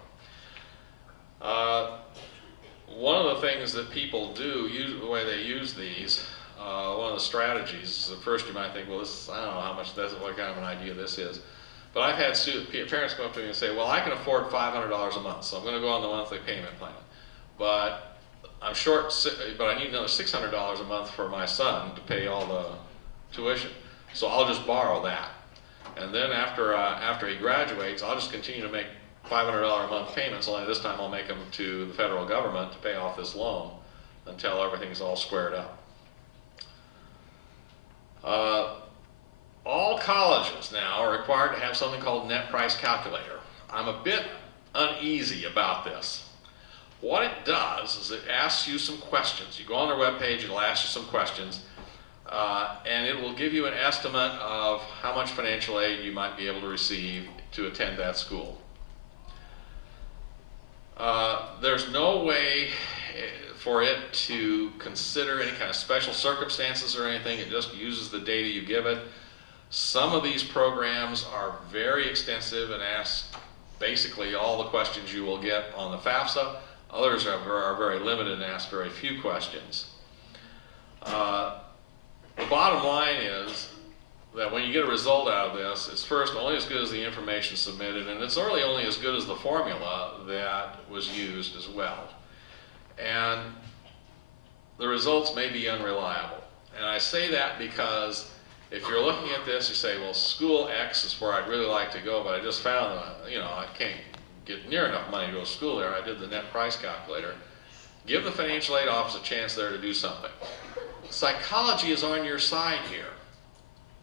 One of the things that people do, the way they use these, one of the strategies, at first you might think, well, I don't know how much what kind of an idea this is. But I've had parents come up to me and say, well, I can afford $500 a month, so I'm going to go on the monthly payment plan. But I'm short, but I need another $600 a month for my son to pay all the tuition. So I'll just borrow that. And then after he graduates, I'll just continue to make $500 a month payments, only this time I'll make them to the federal government to pay off this loan until everything's all squared up. All colleges now are required to have something called net price calculator. I'm a bit uneasy about this. What it does is it asks you some questions. You go on their webpage, it'll ask you some questions, and it will give you an estimate of how much financial aid you might be able to receive to attend that school. There's no way for it to consider any kind of special circumstances or anything. It just uses the data you give it. Some of these programs are very extensive and ask basically all the questions you will get on the Fafsa. Others are very limited and ask very few questions. The bottom line is that when you get a result out of this, it's first only as good as the information submitted, and it's really only as good as the formula that was used as well. And the results may be unreliable. And I say that because if you're looking at this, you say, well, school X is where I'd really like to go, but I just found that, I can't get near enough money to go to school there. I did the net price calculator. Give the financial aid office a chance there to do something. Psychology is on your side here.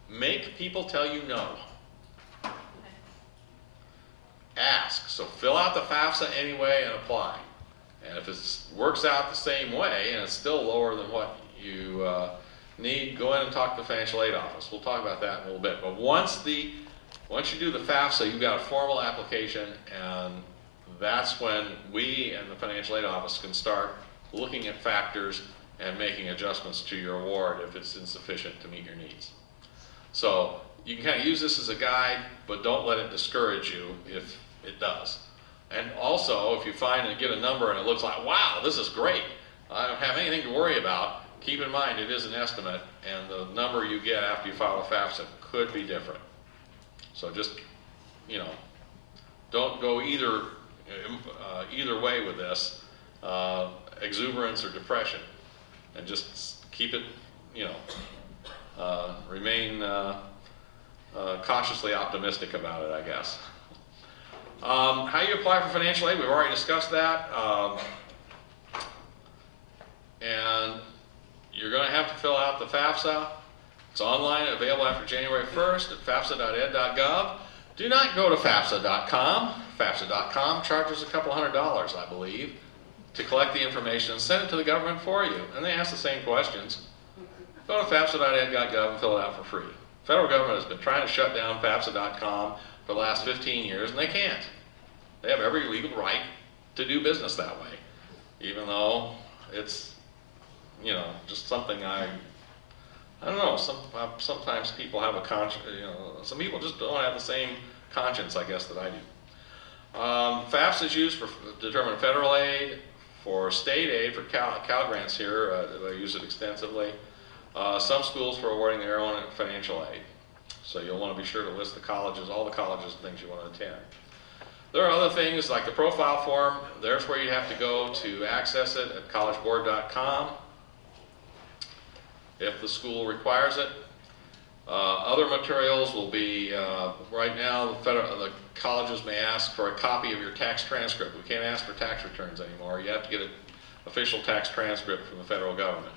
Make people tell you no. Ask. So fill out the Fafsa anyway and apply. And if it works out the same way and it's still lower than what you need, go in and talk to the financial aid office. We'll talk about that in a little bit. But once you do the FAFSA, you've got a formal application, and that's when we and the financial aid office can start looking at factors and making adjustments to your award if it's insufficient to meet your needs. So you can kind of use this as a guide, but don't let it discourage you if it does. And also, if you find and get a number and it looks like, wow, this is great, I don't have anything to worry about, keep in mind it is an estimate, and the number you get after you file a FAFSA could be different. So just, don't go either way with this, exuberance or depression, and just keep it, remain cautiously optimistic about it, I guess. How you apply for financial aid, we've already discussed that. And you're going to have to fill out the FAFSA. It's online, available after January 1st at fafsa.ed.gov. Do not go to fafsa.com. Fafsa.com charges a couple $100, I believe, to collect the information and send it to the government for you. And they ask the same questions. Go to fafsa.ed.gov and fill it out for free. The federal government has been trying to shut down fafsa.com for the last 15 years, and they can't. They have every legal right to do business that way, even though it's, just something I don't know, sometimes people have a conscience, some people just don't have the same conscience, I guess, that I do. FAFSA is used to determine federal aid, for state aid, for Cal grants here, they use it extensively. Some schools for awarding their own financial aid. So you'll want to be sure to list the colleges, all the colleges and things you want to attend. There are other things like the profile form. There's where you have to go to access it at collegeboard.com if the school requires it. Other materials will be, right now the colleges may ask for a copy of your tax transcript. We can't ask for tax returns anymore. You have to get an official tax transcript from the federal government.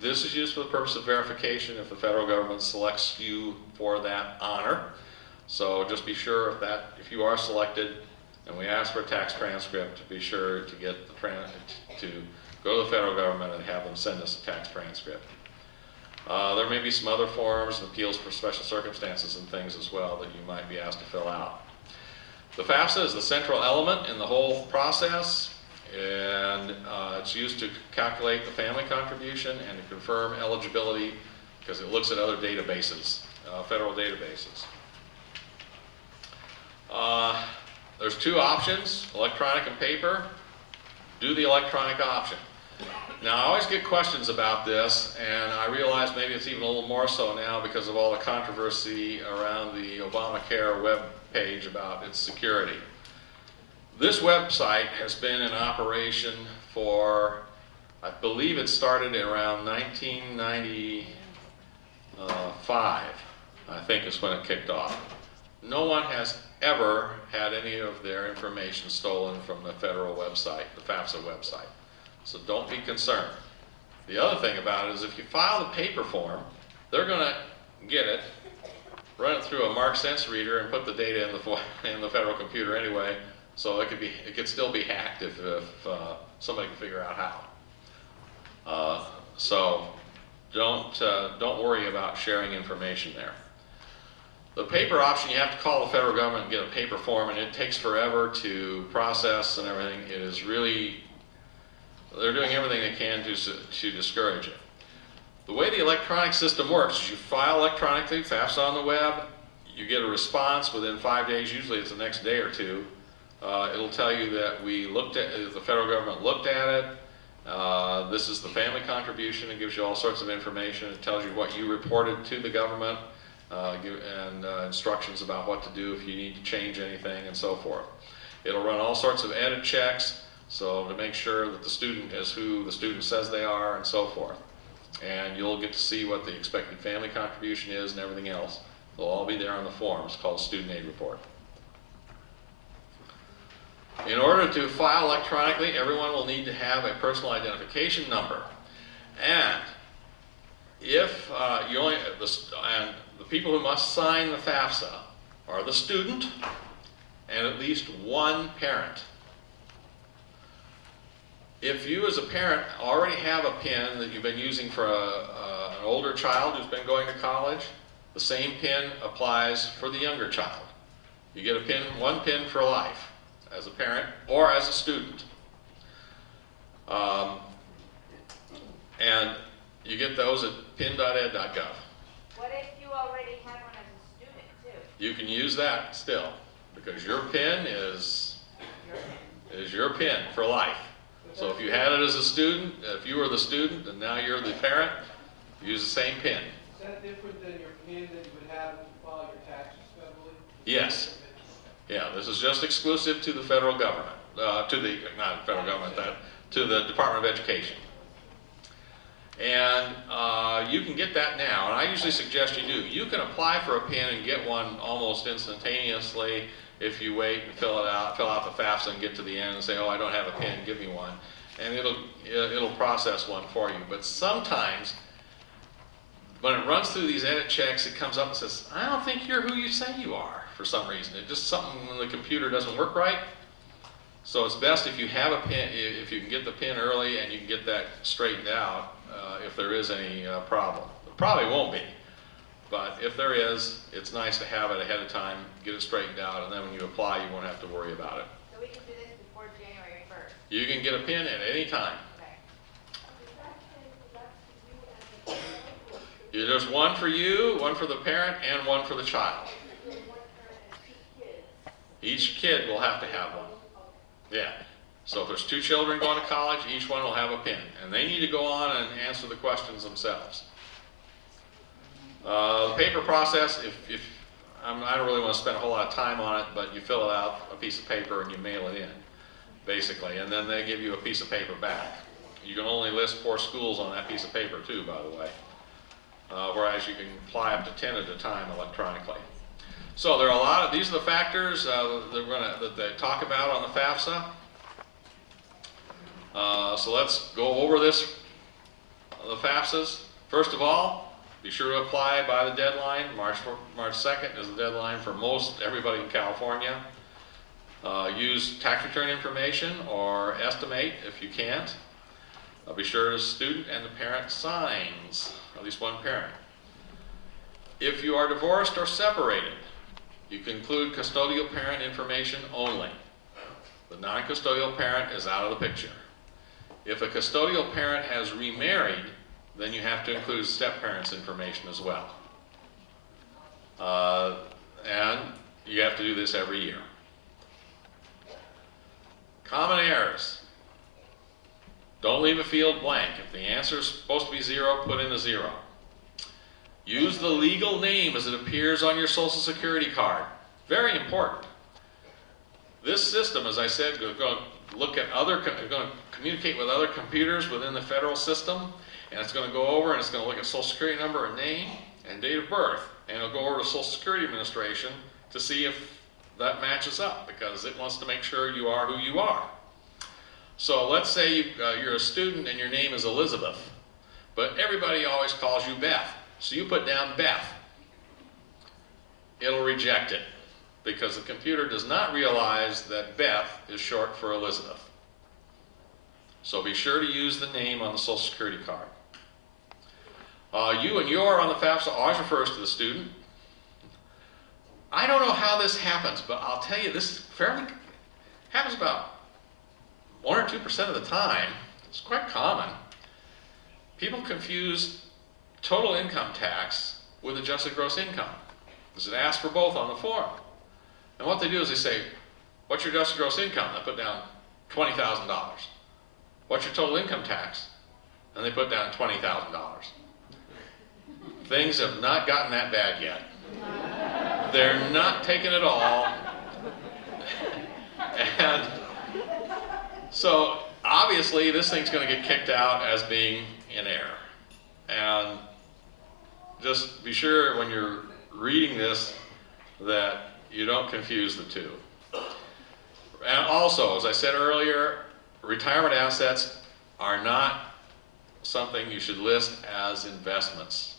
This is used for the purpose of verification if the federal government selects you for that honor. So just be sure if you are selected and we ask for a tax transcript, be sure to get to go to the federal government and have them send us a tax transcript. There may be some other forms and appeals for special circumstances and things as well that you might be asked to fill out. The FAFSA is the central element in the whole process, and it's used to calculate the family contribution and to confirm eligibility because it looks at other databases, federal databases. There's two options, electronic and paper. Do the electronic option. Now, I always get questions about this, and I realize maybe it's even a little more so now because of all the controversy around the Obamacare web page about its security. This website has been in operation for, I believe it started around 1995, I think is when it kicked off. No one has ever had any of their information stolen from the federal website, the Fafsa website. So don't be concerned. The other thing about it is if you file the paper form, they're going to get it, run it through a Mark Sense reader, and put the data in the federal computer anyway. So it could still be hacked if somebody can figure out how. So don't worry about sharing information there. The paper option, you have to call the federal government and get a paper form, and it takes forever to process and everything. It is really, they're doing everything they can to discourage it. The way the electronic system works is you file electronically, FAFSA on the web, you get a response within 5 days, usually it's the next day or two. It'll tell you that the federal government looked at it. This is the family contribution. It gives you all sorts of information. It tells you what you reported to the government. Instructions about what to do if you need to change anything and so forth. It'll run all sorts of edit checks, so to make sure that the student is who the student says they are and so forth. And you'll get to see what the expected family contribution is and everything else. They'll all be there on the form. It's called Student Aid Report. In order to file electronically, everyone will need to have a personal identification number. And if the people who must sign the FAFSA are the student and at least one parent. If you as a parent already have a PIN that you've been using for an older child who's been going to college, the same PIN applies for the younger child. You get a PIN, one PIN for life as a parent or as a student. And you get those at pin.ed.gov. What if you already have one as a student too? You can use that still, because your PIN is your PIN for life. So if you had it as a student, if you were the student and now you're the parent, use the same PIN. Is that different than your PIN that you would have if you file your taxes federally? Yes. Yeah, this is just exclusive to the federal government, not federal government, to the Department of Education. And you can get that now, and I usually suggest you do. You can apply for a PIN and get one almost instantaneously if you wait and fill out the FAFSA and get to the end and say, oh, I don't have a PIN, give me one. And it'll process one for you. But sometimes, when it runs through these edit checks, it comes up and says, I don't think you're who you say you are for some reason. It just something in the computer doesn't work right. So it's best if you have a PIN, if you can get the PIN early and you can get that straightened out if there is any problem. It probably won't be, but if there is, it's nice to have it ahead of time, get it straightened out, and then when you apply, you won't have to worry about it. So we can do this before January 1st. You can get a PIN at any time. Okay. There's one for you, one for the parent, and one for the child. Each kid will have to have one. Yeah. So if there's 2 children going to college, each one will have a PIN. And they need to go on and answer the questions themselves. The paper process, I don't really want to spend a whole lot of time on it, but you fill it out, a piece of paper, and you mail it in, basically. And then they give you a piece of paper back. You can only list 4 schools on that piece of paper, too, by the way. Whereas you can apply up to 10 at a time electronically. So there are these are the factors that they talk about on the FAFSA. So let's go over the FAFSAs. First of all, be sure to apply by the deadline. March 2nd is the deadline for everybody in California. Use tax return information or estimate if you can't. Be sure the student and the parent signs, at least one parent. If you are divorced or separated, you can include custodial parent information only. The non-custodial parent is out of the picture. If a custodial parent has remarried, then you have to include step-parents information as well. And you have to do this every year. Common errors. Don't leave a field blank. If the answer is supposed to be 0, put in a 0. Use the legal name as it appears on your Social Security card. Very important. This system, as I said, is going to look at going to communicate with other computers within the federal system, and it's going to go over and it's going to look at Social Security number and name and date of birth, and it'll go over to Social Security Administration to see if that matches up, because it wants to make sure you are who you are. So let's say you're a student and your name is Elizabeth, but everybody always calls you Beth. So you put down Beth. It'll reject it because the computer does not realize that Beth is short for Elizabeth. So be sure to use the name on the Social Security card. You and your on the Fafsa always refers to the student. I don't know how this happens, but I'll tell you this happens about 1 or 2% of the time. It's quite common. People confuse total income tax with adjusted gross income, because it asks for both on the form. And what they do is they say, what's your adjusted gross income? They put down $20,000. What's your total income tax? And they put down $20,000. Things have not gotten that bad yet. They're not taking it all. And so obviously this thing's going to get kicked out as being in error. And just be sure when you're reading this that you don't confuse the two. And also, as I said earlier, retirement assets are not something you should list as investments.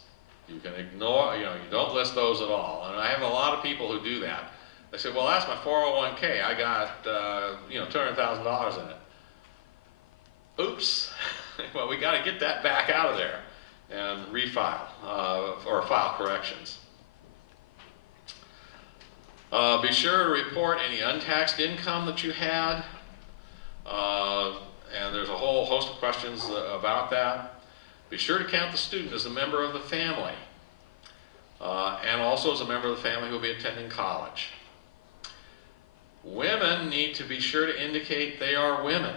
You can ignore, you don't list those at all. And I have a lot of people who do that. They say, well, that's my 401k. I got, $200,000 in it. Oops. Well, we got to get that back out of there and refile or file corrections. Be sure to report any untaxed income that you had. And there's a whole host of questions about that. Be sure to count the student as a member of the family, and also as a member of the family who will be attending college. Women need to be sure to indicate they are women.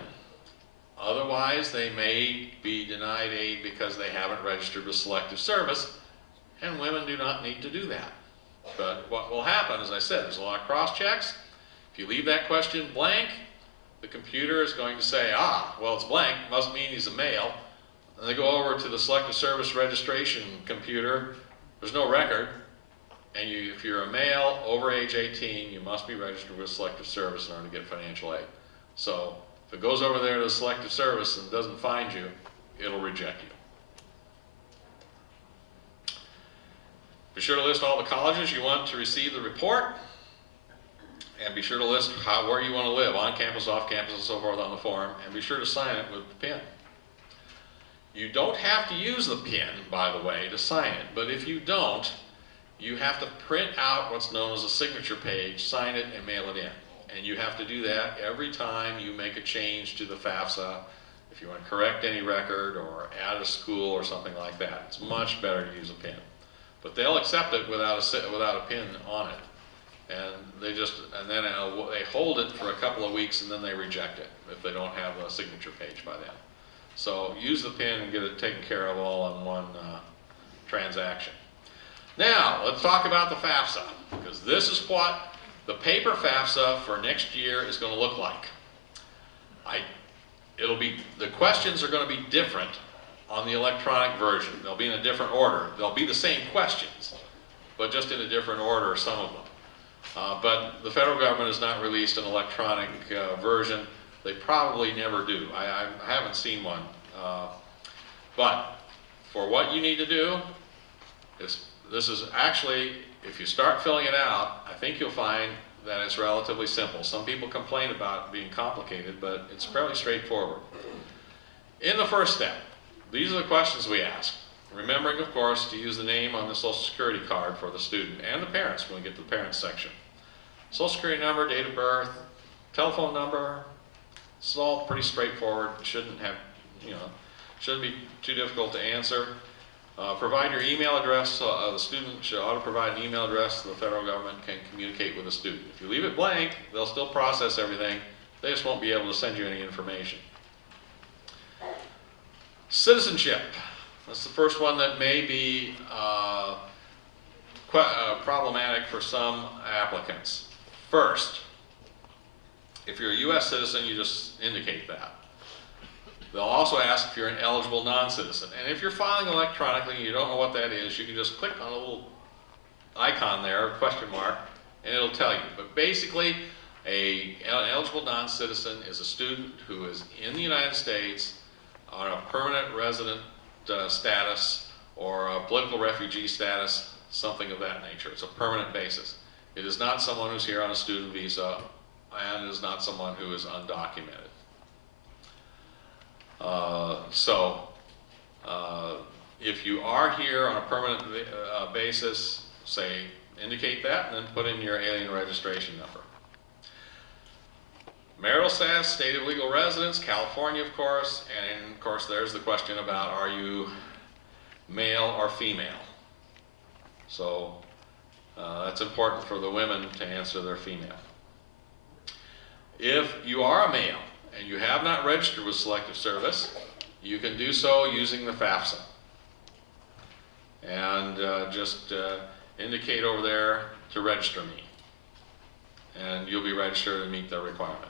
Otherwise, they may be denied aid because they haven't registered with Selective Service, and women do not need to do that. But what will happen, as I said, there's a lot of cross-checks. If you leave that question blank, the computer is going to say, well, it's blank, must mean he's a male. And they go over to the Selective Service registration computer, there's no record, and if you're a male over age 18, you must be registered with Selective Service in order to get financial aid. So if it goes over there to the Selective Service and doesn't find you, it'll reject you. Be sure to list all the colleges you want to receive the report, and be sure to list where you want to live, on campus, off campus, and so forth on the form, and be sure to sign it with the PIN. You don't have to use the PIN, by the way, to sign it, but if you don't, you have to print out what's known as a signature page, sign it, and mail it in. And you have to do that every time you make a change to the Fafsa. If you want to correct any record or add a school or something like that, it's much better to use a PIN. But they'll accept it without a PIN on it. And they hold it for a couple of weeks and then they reject it if they don't have a signature page by then. So use the PIN and get it taken care of all in one transaction. Now, let's talk about the Fafsa, because this is what the paper Fafsa for next year is going to look like. The questions are going to be different on the electronic version. They'll be in a different order. They'll be the same questions, but just in a different order, some of them. But the federal government has not released an electronic version. They probably never do. I haven't seen one. But for what you need to do, this is actually, if you start filling it out, I think you'll find that it's relatively simple. Some people complain about it being complicated, but it's fairly straightforward. In the first step, these are the questions we ask. Remembering, of course, to use the name on the Social Security card for the student and the parents when we get to the parents section. Social Security number, date of birth, telephone number. It's all pretty straightforward. Shouldn't be too difficult to answer. Provide your email address. The student ought to provide an email address so the federal government can communicate with the student. If you leave it blank, they'll still process everything. They just won't be able to send you any information. Citizenship. That's the first one that may be problematic for some applicants. First, if you're a U.S. citizen, you just indicate that. They'll also ask if you're an eligible non-citizen. And if you're filing electronically and you don't know what that is, you can just click on a little icon there, question mark, and it'll tell you. But basically, an eligible non-citizen is a student who is in the United States on a permanent resident status or a political refugee status, something of that nature. It's a permanent basis. It is not someone who's here on a student visa, and it is not someone who is undocumented. If you are here on a permanent basis, say, indicate that, and then put in your alien registration number. Marital status, state of legal residence, California, of course, and of course there's the question about are you male or female? So that's important for the women to answer their female. If you are a male and you have not registered with Selective Service, you can do so using the Fafsa. And just indicate over there to register me. And you'll be registered and meet the requirement.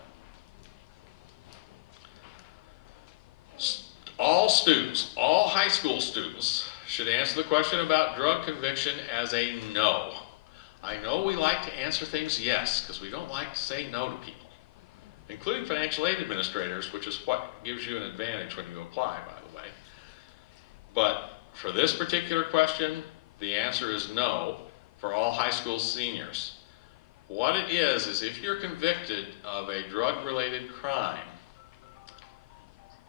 All students, all high school students, should answer the question about drug conviction as a no. I know we like to answer things yes, because we don't like to say no to people, including financial aid administrators, which is what gives you an advantage when you apply, by the way. But for this particular question, the answer is no for all high school seniors. What it is if you're convicted of a drug-related crime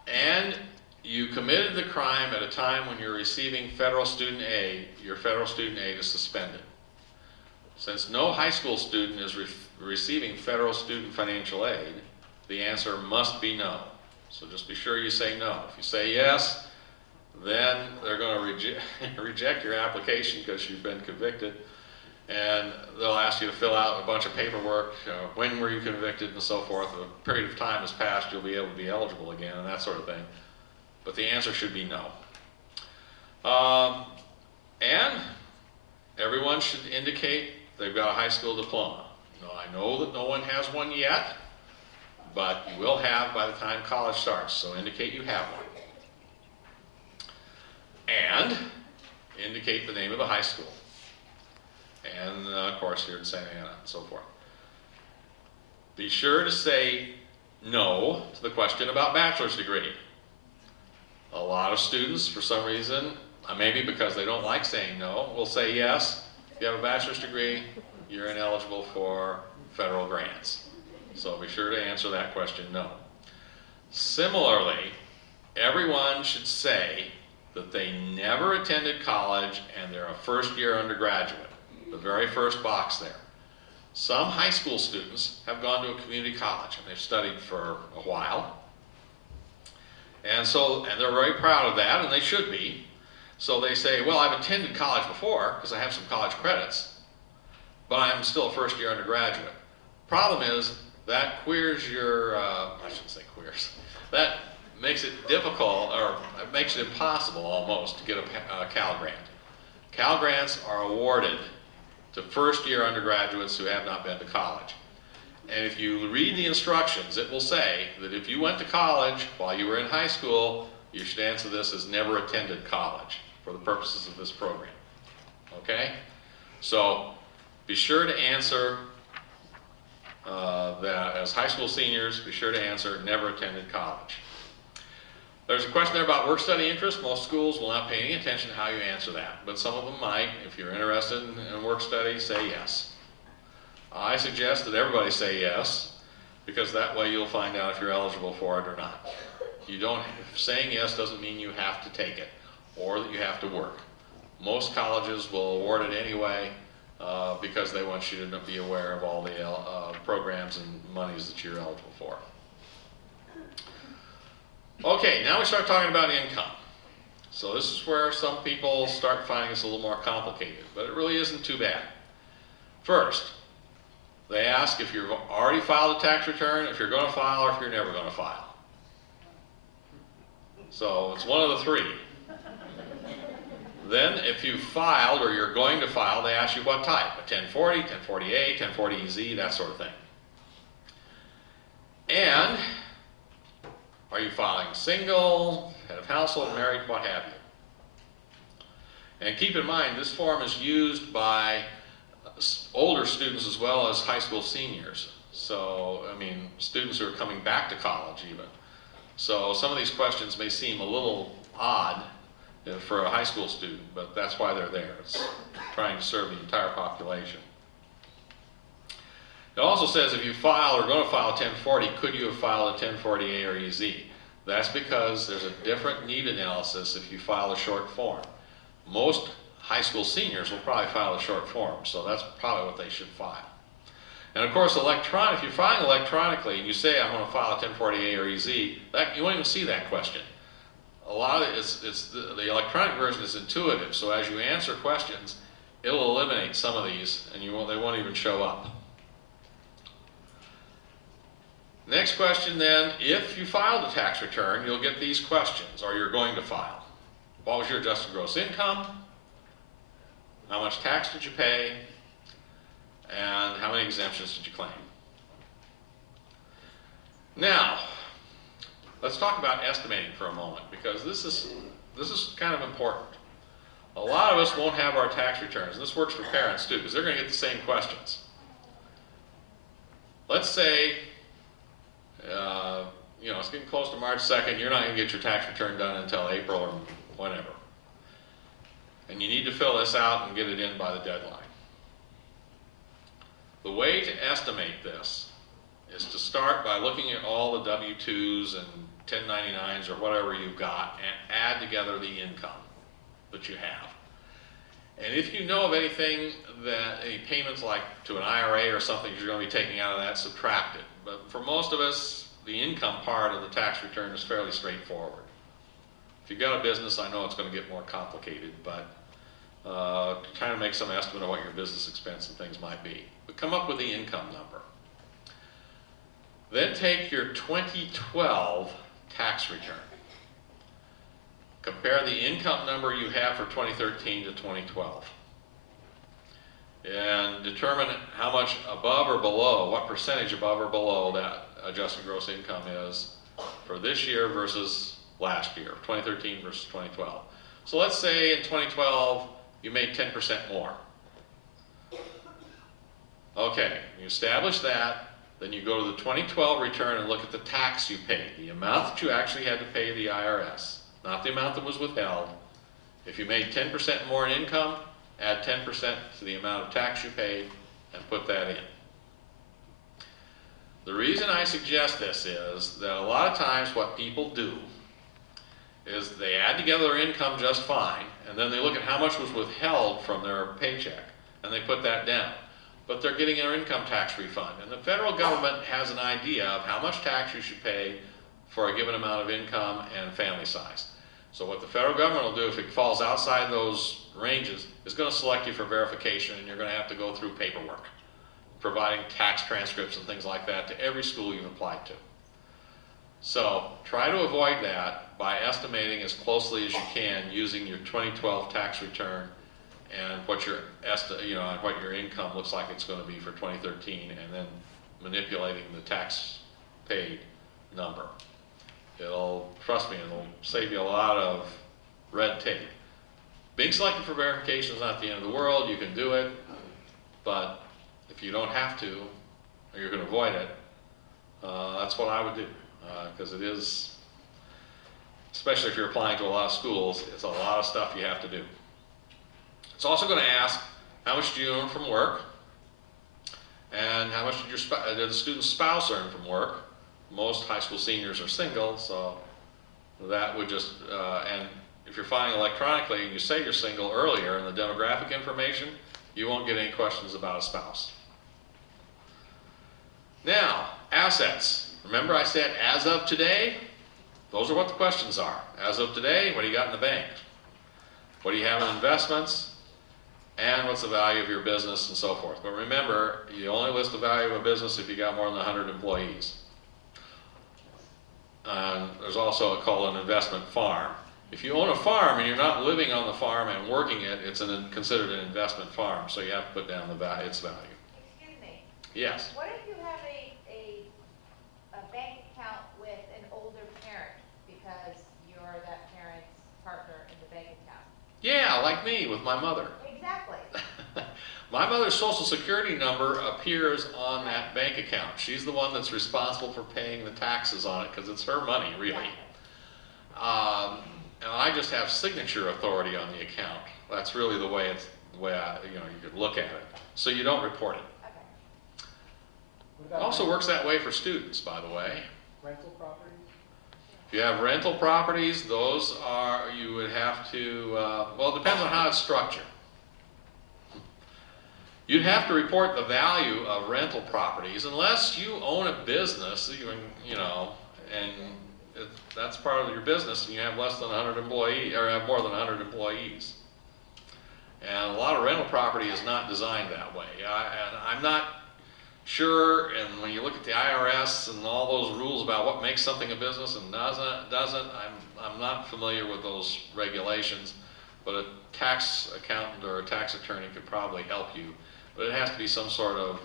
and you committed the crime at a time when you're receiving federal student aid, your federal student aid is suspended. Since no high school student is receiving federal student financial aid, the answer must be no. So just be sure you say no. If you say yes, then they're going to reject your application because you've been convicted, and they'll ask you to fill out a bunch of paperwork, when were you convicted and so forth. If a period of time has passed, you'll be able to be eligible again and that sort of thing. But the answer should be no. And everyone should indicate they've got a high school diploma. Now, I know that no one has one yet, but you will have by the time college starts, so indicate you have one. And indicate the name of the high school. And of course here in Santa Ana and so forth. Be sure to say no to the question about bachelor's degree. A lot of students, for some reason, maybe because they don't like saying no, will say yes. If you have a bachelor's degree, you're ineligible for federal grants. So be sure to answer that question no. Similarly, everyone should say that they never attended college and they're a first-year undergraduate. The very first box there. Some high school students have gone to a community college and they've studied for a while. And they're very proud of that, and they should be. So they say, well, I've attended college before because I have some college credits, but I'm still a first-year undergraduate. Problem is, that queers your, I shouldn't say queers, that makes it difficult, or it makes it impossible almost to get a Cal Grant. Cal Grants are awarded to first-year undergraduates who have not been to college. And if you read the instructions, it will say that if you went to college while you were in high school, you should answer this as never attended college for the purposes of this program. Okay? So be sure to answer that as high school seniors, be sure to answer never attended college. There's a question there about work-study interest. Most schools will not pay any attention to how you answer that, but some of them might. If you're interested in work-study, say yes. I suggest that everybody say yes, because that way you'll find out if you're eligible for it or not. Saying yes doesn't mean you have to take it, or that you have to work. Most colleges will award it anyway, because they want you to be aware of all the programs and monies that you're eligible for. Okay, now we start talking about income. So this is where some people start finding this a little more complicated, but it really isn't too bad. First, they ask if you've already filed a tax return, if you're going to file, or if you're never going to file. So it's one of the three. Then if you filed or you're going to file, they ask you what type, a 1040, 1040A, 1040EZ, that sort of thing. And are you filing single, head of household, married, what have you? And keep in mind, this form is used by older students as well as high school seniors. So, I mean, students who are coming back to college even. So some of these questions may seem a little odd for a high school student, but that's why they're there. It's trying to serve the entire population. It also says if you file or going to file a 1040, could you have filed a 1040A or EZ? That's because there's a different need analysis if you file a short form. Most high school seniors will probably file a short form, so that's probably what they should file. And of course, if you're filing electronically and you say, I'm going to file a 1040A or EZ, you won't even see that question. A lot of the electronic version is intuitive, so as you answer questions, it'll eliminate some of these, and they won't even show up. Next question then, if you filed a tax return, you'll get these questions, or you're going to file. What was your adjusted gross income? How much tax did you pay? And how many exemptions did you claim? Now, let's talk about estimating for a moment, because this is kind of important. A lot of us won't have our tax returns. This works for parents too, because they're going to get the same questions. Let's say, it's getting close to March 2nd, you're not going to get your tax return done until April or whenever. And you need to fill this out and get it in by the deadline. The way to estimate this is to start by looking at all the W-2s and 1099s or whatever you've got and add together the income that you have. And if you know of anything any payments like to an IRA or something you're going to be taking out of that, subtract it. But for most of us, the income part of the tax return is fairly straightforward. If you've got a business, I know it's going to get more complicated, but trying to make some estimate of what your business expense and things might be. But come up with the income number. Then take your 2012 tax return. Compare the income number you have for 2013 to 2012. And determine how much above or below, what percentage above or below that adjusted gross income is for this year versus last year, 2013 versus 2012. So let's say in 2012, you made 10% more. Okay, you establish that, then you go to the 2012 return and look at the tax you paid, the amount that you actually had to pay the IRS, not the amount that was withheld. If you made 10% more in income, add 10% to the amount of tax you paid and put that in. The reason I suggest this is that a lot of times what people do is they add together their income just fine, and then they look at how much was withheld from their paycheck, and they put that down. But they're getting their income tax refund, and the federal government has an idea of how much tax you should pay for a given amount of income and family size. So what the federal government will do if it falls outside those ranges is going to select you for verification, and you're going to have to go through paperwork, providing tax transcripts and things like that to every school you've applied to. So try to avoid that by estimating as closely as you can using your 2012 tax return and what your income looks like it's going to be for 2013, and then manipulating the tax paid number. Trust me, it'll save you a lot of red tape. Being selected for verification is not the end of the world. You can do it, but if you don't have to, or you're going to avoid it, that's what I would do, because it is, especially if you're applying to a lot of schools, it's a lot of stuff you have to do. It's also going to ask, how much do you earn from work? And how much did the student's spouse earn from work? Most high school seniors are single, so that would just, and if you're filing electronically and you say you're single earlier in the demographic information, you won't get any questions about a spouse. Now, assets. Remember I said as of today? Those are what the questions are. As of today, what do you got in the bank? What do you have in investments? And what's the value of your business and so forth. But remember, you only list the value of a business if you got more than 100 employees. There's also called an investment farm. If you own a farm and you're not living on the farm and working it, it's considered an investment farm, so you have to put down its value. Excuse me, Yes. what if you have a bank account with an older parent because you're that parent's partner in the bank account? Yeah, like me with my mother. Exactly. My mother's social security number appears on that bank account. She's the one that's responsible for paying the taxes on it because it's her money, really. And I just have signature authority on the account. That's really the way you could look at it. So you don't report it. Okay. What It about also works that way for students, by the way. rental properties? If you have rental properties, those you would have to, well, it depends on how it's structured. You'd have to report the value of rental properties unless you own a business, and that's part of your business and you have less than 100 employees, or have more than 100 employees. And a lot of rental property is not designed that way. And I'm not sure, and when you look at the IRS and all those rules about what makes something a business and doesn't, I'm not familiar with those regulations, but a tax accountant or a tax attorney could probably help you. But it has to be some sort of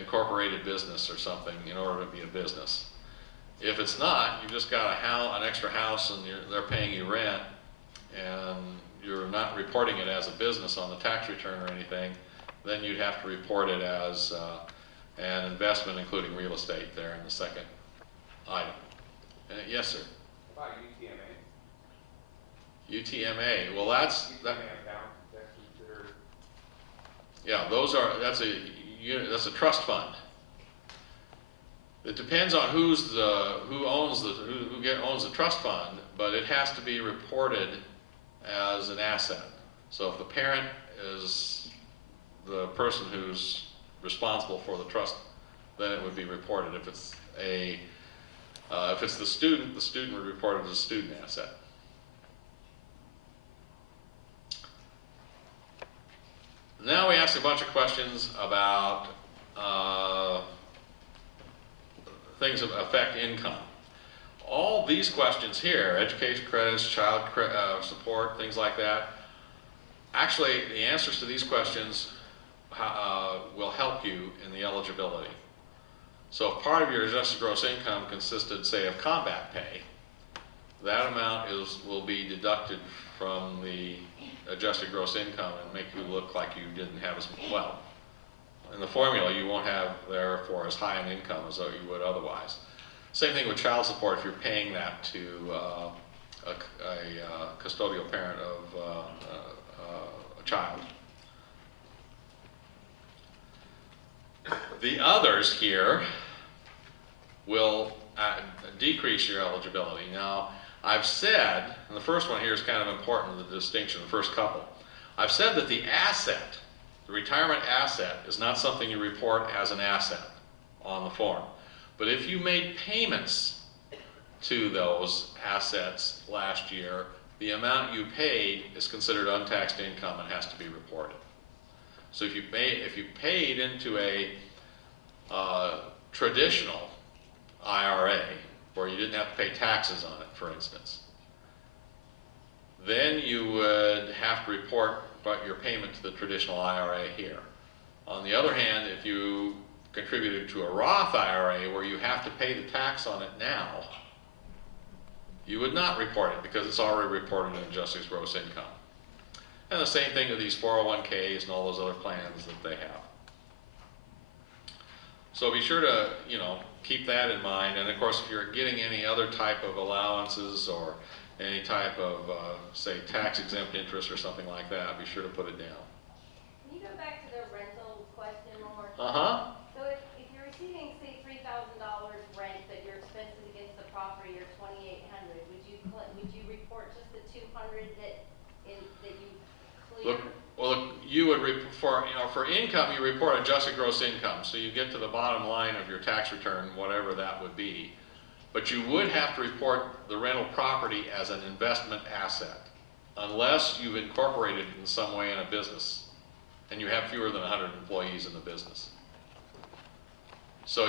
incorporated business or something in order to be a business. If it's not, you've just got an extra house and they're paying you rent, and you're not reporting it as a business on the tax return or anything, then you'd have to report it as an investment, including real estate there in the second item. Yes, sir? How about UTMA? UTMA, well that's, UTMA account, that's considered, yeah, that's a trust fund. It depends on who owns the trust fund, but it has to be reported as an asset. So if the parent is the person who's responsible for the trust, then it would be reported. If it's the student would report it as a student asset. Now we ask a bunch of questions about things that affect income. All these questions here, education credits, child support, things like that, actually the answers to these questions will help you in the eligibility. So if part of your adjusted gross income consisted, say, of combat pay, that amount will be deducted from the adjusted gross income and make you look like you didn't have as well. In the formula, you won't have, therefore, as high an income as though you would otherwise. Same thing with child support if you're paying that to a custodial parent of a child. The others here will decrease your eligibility. Now, I've said, and the first one here is kind of important, the distinction, the first couple. I've said that the asset, the retirement asset, is not something you report as an asset on the form. But if you made payments to those assets last year, the amount you paid is considered untaxed income and has to be reported. So if you paid into a traditional IRA, where you didn't have to pay taxes on it, for instance, then you would have to report your payment to the traditional IRA here. On the other hand, if you contributed to a Roth IRA where you have to pay the tax on it now, you would not report it because it's already reported in adjusted gross income. And the same thing with these 401ks and all those other plans that they have. So be sure to, keep that in mind. And of course, if you're getting any other type of allowances or any type of, say, tax-exempt interest or something like that, be sure to put it down. Can you go back to the rental question one more time? Uh-huh. So if you're receiving, say, $3,000 rent, but your expenses against the property are $2,800, would you report just the $200 that you cleared? Look, you would for income, you report adjusted gross income, so you get to the bottom line of your tax return, whatever that would be. But you would have to report the rental property as an investment asset, unless you've incorporated it in some way in a business, and you have fewer than 100 employees in the business. So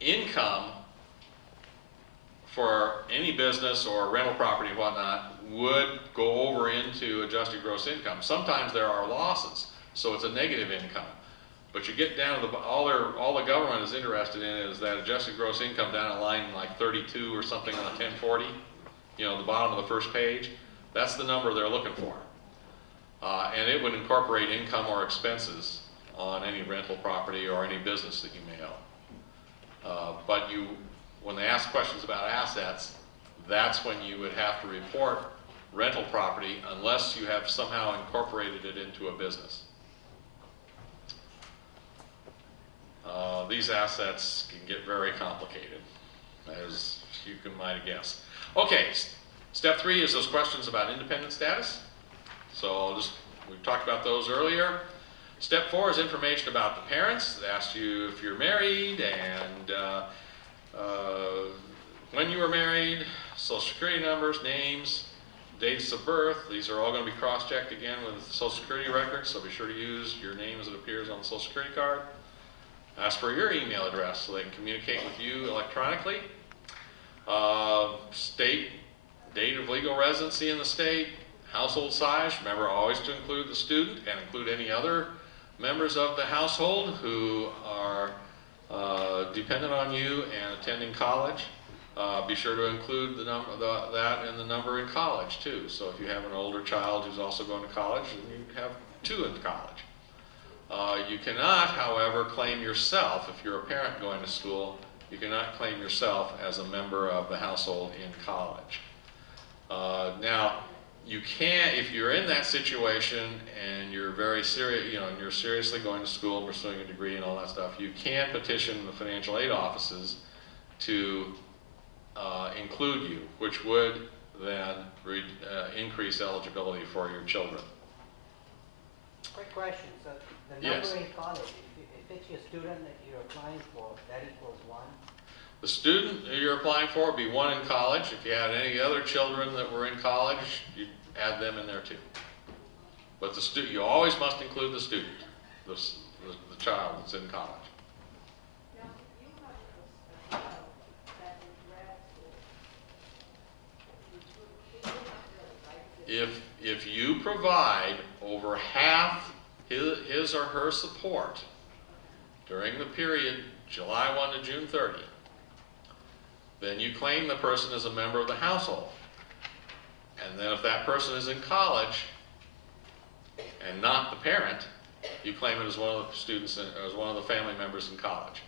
income for any business or rental property and whatnot would go over into adjusted gross income. Sometimes there are losses, so it's a negative income. But you get down to all the government is interested in is that adjusted gross income down at line like 32 or something on 1040, the bottom of the first page. That's the number they're looking for. And it would incorporate income or expenses on any rental property or any business that you may own. But when they ask questions about assets, that's when you would have to report rental property unless you have somehow incorporated it into a business. These assets can get very complicated, as you might guess. Okay, step 3 is those questions about independent status. So we talked about those earlier. Step 4 is information about the parents. They asked you if you're married and when you were married, social security numbers, names, dates of birth. These are all going to be cross-checked again with social security records, so be sure to use your name as it appears on the social security card. Ask for your email address so they can communicate with you electronically. State, date of legal residency in the state, household size. Remember always to include the student and include any other members of the household who are dependent on you and attending college. Be sure to include that in the number in college too. So if you have an older child who's also going to college, then you have 2 in college. You cannot, however, claim yourself, if you're a parent going to school, you cannot claim yourself as a member of the household in college. Now, you can, if you're in that situation and you're very serious, and you're seriously going to school, pursuing a degree and all that stuff, you can petition the financial aid offices to include you, which would then increase eligibility for your children. Quick question. So the Yes. number in college, if it's your student that you're applying for, that equals 1? The student that you're applying for would be 1 in college. If you had any other children that were in college, you'd add them in there too. But you always must include the student, the child that's in college. Now, you have a child that's in grad school. It's not really, right? If you provide over half his or her support during the period July 1 to June 30, then you claim the person as a member of the household. And then if that person is in college and not the parent, you claim it as one of the students, as one of the family members in college.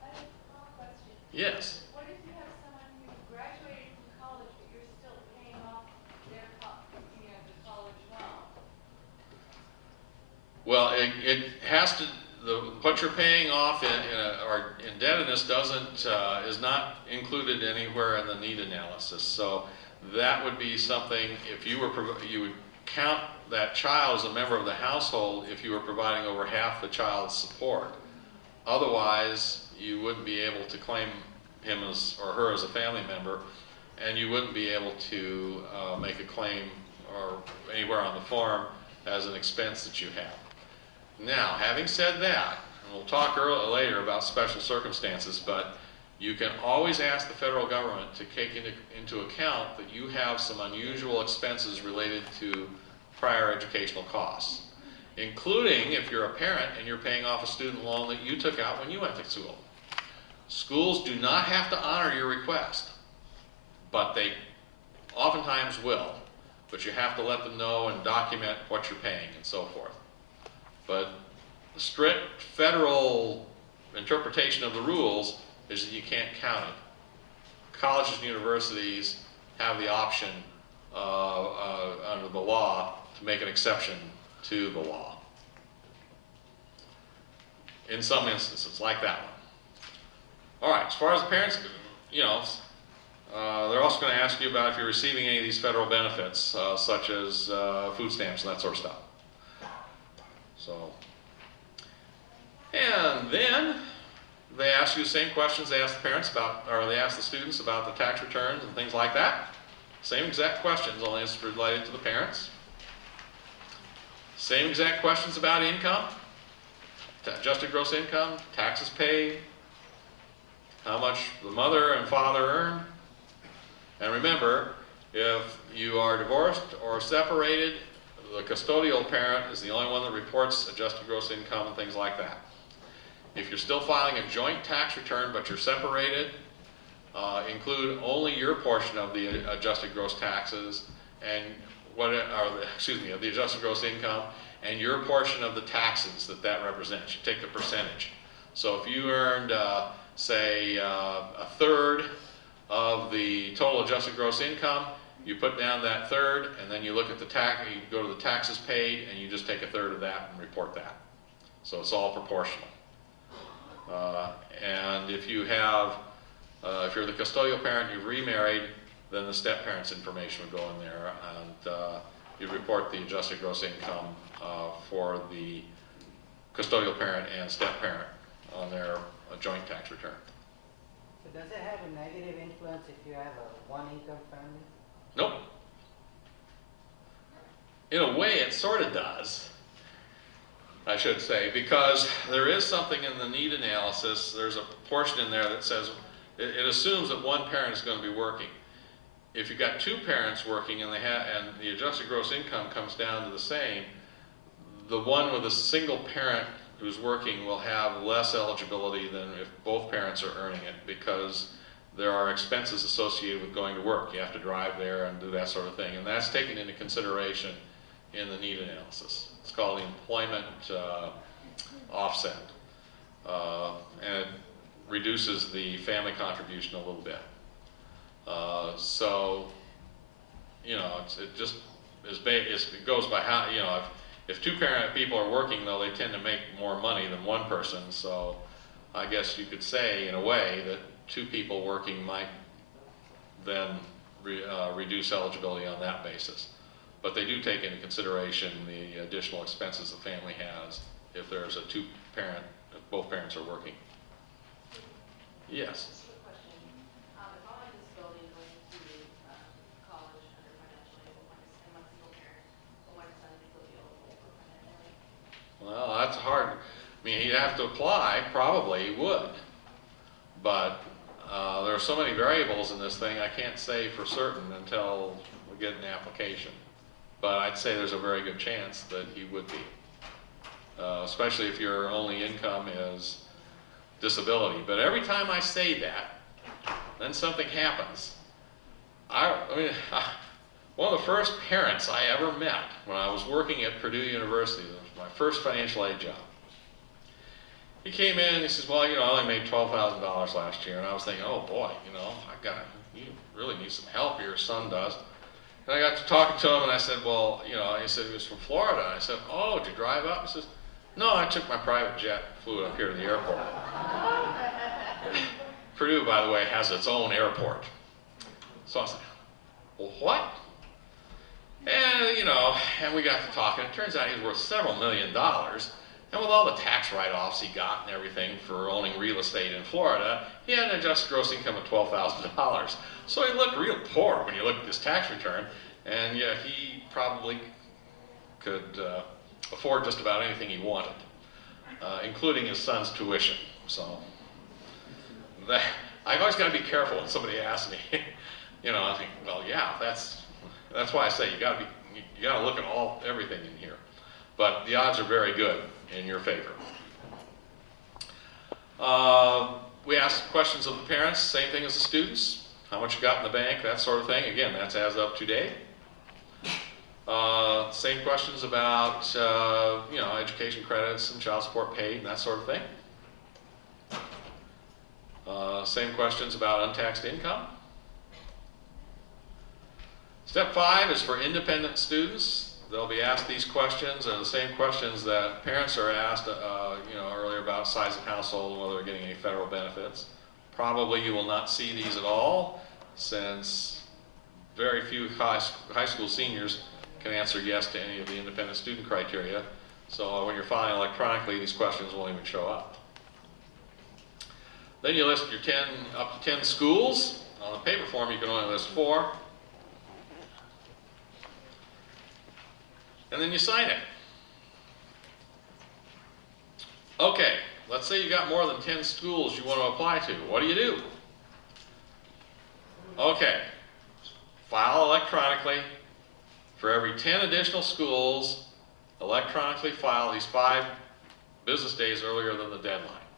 I have a question. Yes. What if you have someone who graduated from college, but you're still paying off their the college loan? Well, it has to, what you're paying off or indebtedness is not included anywhere in the need analysis. So that would be something, if you would count that child as a member of the household if you were providing over half the child's support. Otherwise, you wouldn't be able to claim him or her as a family member, and you wouldn't be able to make a claim or anywhere on the form as an expense that you have. Now, having said that, and we'll talk later about special circumstances, but you can always ask the federal government to take into account that you have some unusual expenses related to prior educational costs, including if you're a parent and you're paying off a student loan that you took out when you went to school. Schools do not have to honor your request, but they oftentimes will. But you have to let them know and document what you're paying and so forth. But the strict federal interpretation of the rules is that you can't count it. Colleges and universities have the option under the law to make an exception to the law. In some instances, like that one. All right, as far as the parents, they're also going to ask you about if you're receiving any of these federal benefits, such as food stamps and that sort of stuff. So, and then they ask you the same questions they ask the parents about, or they ask the students about the tax returns and things like that. Same exact questions, only it's related to the parents. Same exact questions about income, adjusted gross income, taxes paid, how much the mother and father earn, And remember, if you are divorced or separated, the custodial parent is the only one that reports adjusted gross income and things like that. If you're still filing a joint tax return but you're separated, include only your portion of the adjusted gross taxes and of the adjusted gross income and your portion of the taxes that represents. You take the percentage. So if you earned, say, a third of the total adjusted gross income, you put down that third, and then you look at the tax, you go to the taxes paid, and you just take a third of that and report that. So it's all proportional. And if you have, if you're the custodial parent, you've remarried, then the step parent's information would go in there, and you report the adjusted gross income for the custodial parent and step parent on their joint tax return. So does it have a negative influence if you have a one-income family? Nope. In a way, it sort of does, I should say, because there is something in the need analysis. There's a portion in there that says it assumes that one parent is going to be working. If you've got two parents working and the adjusted gross income comes down to the same, the one with a single parent who's working will have less eligibility than if both parents are earning it, because there are expenses associated with going to work. You have to drive there and do that sort of thing, and that's taken into consideration in the need analysis. It's called the employment offset, and it reduces the family contribution a little bit. So, you know, it just it goes by how, you know, if two parent people are working, though, they tend to make more money than one person. So I guess you could say, in a way, that two people working might then reduce eligibility on that basis. But they do take into consideration the additional expenses the family has if there's a two-parent, if both parents are working. Yes? Just a question. If I'm on disability going to college under financial aid, and I'm a single parent, will my son still be eligible for financial aid? Well, that's hard. I mean, he'd have to apply. Probably he would. But there are so many variables in this thing, I can't say for certain until we get an application. But I'd say there's a very good chance that he would be, especially if your only income is disability. But every time I say that, then something happens. I mean, one of the first parents I ever met when I was working at Purdue University, it was my first financial aid job. He came in and he says, well, you know, I only made $12,000 last year. And I was thinking, oh boy, you know, you really need some help. Your son does. And I got to talking to him and I said, well, you know, he said he was from Florida. And I said, oh, did you drive up? He says, no, I took my private jet, flew up here to the airport. Purdue, by the way, has its own airport. So I was like, well, what? And, you know, and we got to talking. It turns out he was worth several $1 million. And with all the tax write-offs he got and everything for owning real estate in Florida, he had an adjusted gross income of $12,000. So he looked real poor when you looked at his tax return. And yeah, he probably could afford just about anything he wanted, including his son's tuition. So I've always got to be careful when somebody asks me. You know, I think, well, yeah, that's why I say you got to look at everything in here. But the odds are very good in your favor. We ask questions of the parents, same thing as the students. How much you got in the bank, that sort of thing. Again, that's as of today. Same questions about, you know, education credits and child support paid and that sort of thing. Same questions about untaxed income. Step 5 is for independent students. They'll be asked these questions. They're the same questions that parents are asked, you know, earlier about size of household and whether they're getting any federal benefits. Probably you will not see these at all, since very few high school seniors can answer yes to any of the independent student criteria. So when you're filing electronically, these questions won't even show up. Then you list your up to 10 schools. On the paper form, you can only list 4. And then you sign it. Okay, let's say you got more than 10 schools you want to apply to. What do you do? Okay, file electronically. For every 10 additional schools, electronically file these 5 business days earlier than the deadline.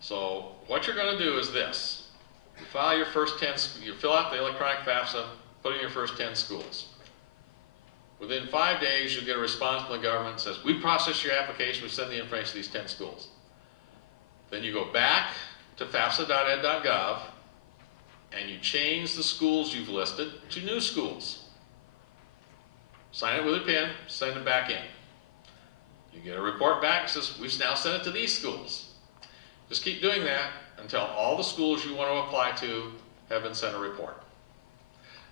So what you're going to do is this. You file your first 10, you fill out the electronic FAFSA, put in your first 10 schools. Within 5 days, you'll get a response from the government that says, we processed your application, we send the information to these 10 schools. Then you go back to fafsa.ed.gov and you change the schools you've listed to new schools. Sign it with a pin, send it back in. You get a report back that says, we've now sent it to these schools. Just keep doing that until all the schools you want to apply to have been sent a report.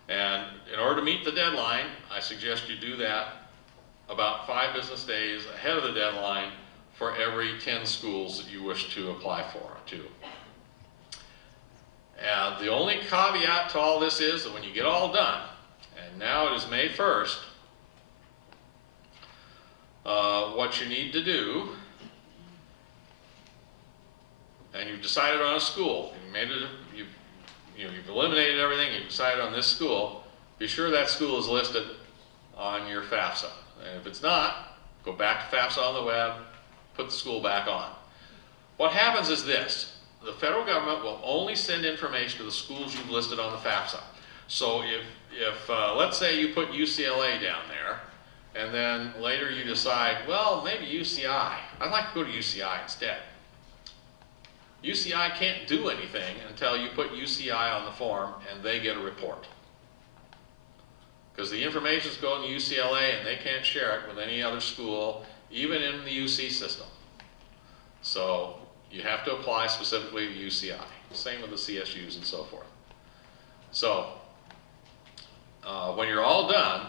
And in order to meet the deadline, I suggest you do that about 5 business days ahead of the deadline for every 10 schools that you wish to apply to. And the only caveat to all this is that when you get all done, and now it is May 1st, what you need to do, and you've decided on a school, you've eliminated everything, you've decided on this school, be sure that school is listed on your FAFSA. And if it's not, go back to FAFSA on the web, put the school back on. What happens is this. The federal government will only send information to the schools you've listed on the FAFSA. So if let's say you put UCLA down there, and then later you decide, well, maybe UCI. I'd like to go to UCI instead. UCI can't do anything until you put UCI on the form and they get a report. Because the information's going to UCLA and they can't share it with any other school, even in the UC system. So you have to apply specifically to UCI. Same with the CSUs and so forth. So when you're all done,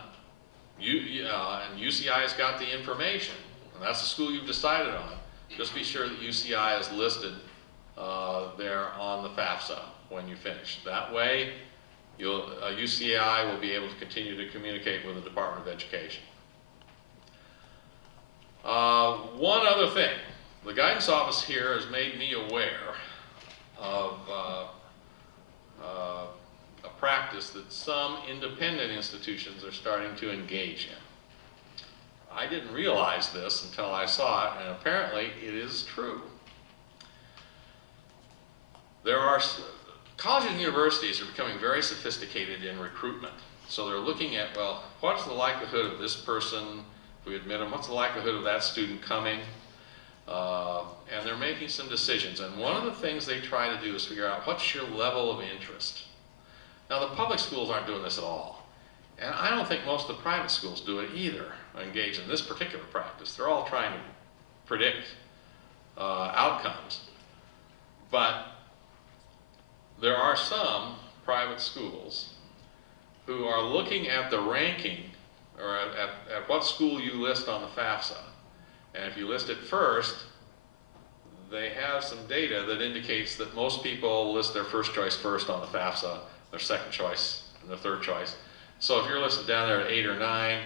and UCI has got the information, and that's the school you've decided on, just be sure that UCI is listed there on the FAFSA when you finish. That way, UCI will be able to continue to communicate with the Department of Education. One other thing. The guidance office here has made me aware of a practice that some independent institutions are starting to engage in. I didn't realize this until I saw it, and apparently it is true. Colleges and universities are becoming very sophisticated in recruitment. So they're looking at, well, what's the likelihood of this person, if we admit them, what's the likelihood of that student coming? And they're making some decisions. And one of the things they try to do is figure out what's your level of interest. Now, the public schools aren't doing this at all. And I don't think most of the private schools do it either, engage in this particular practice. They're all trying to predict outcomes. But there are some private schools who are looking at the ranking, or at what school you list on the FAFSA. And if you list it first, they have some data that indicates that most people list their first choice first on the FAFSA, their second choice, and their third choice. So if you're listed down there at 8 or 9,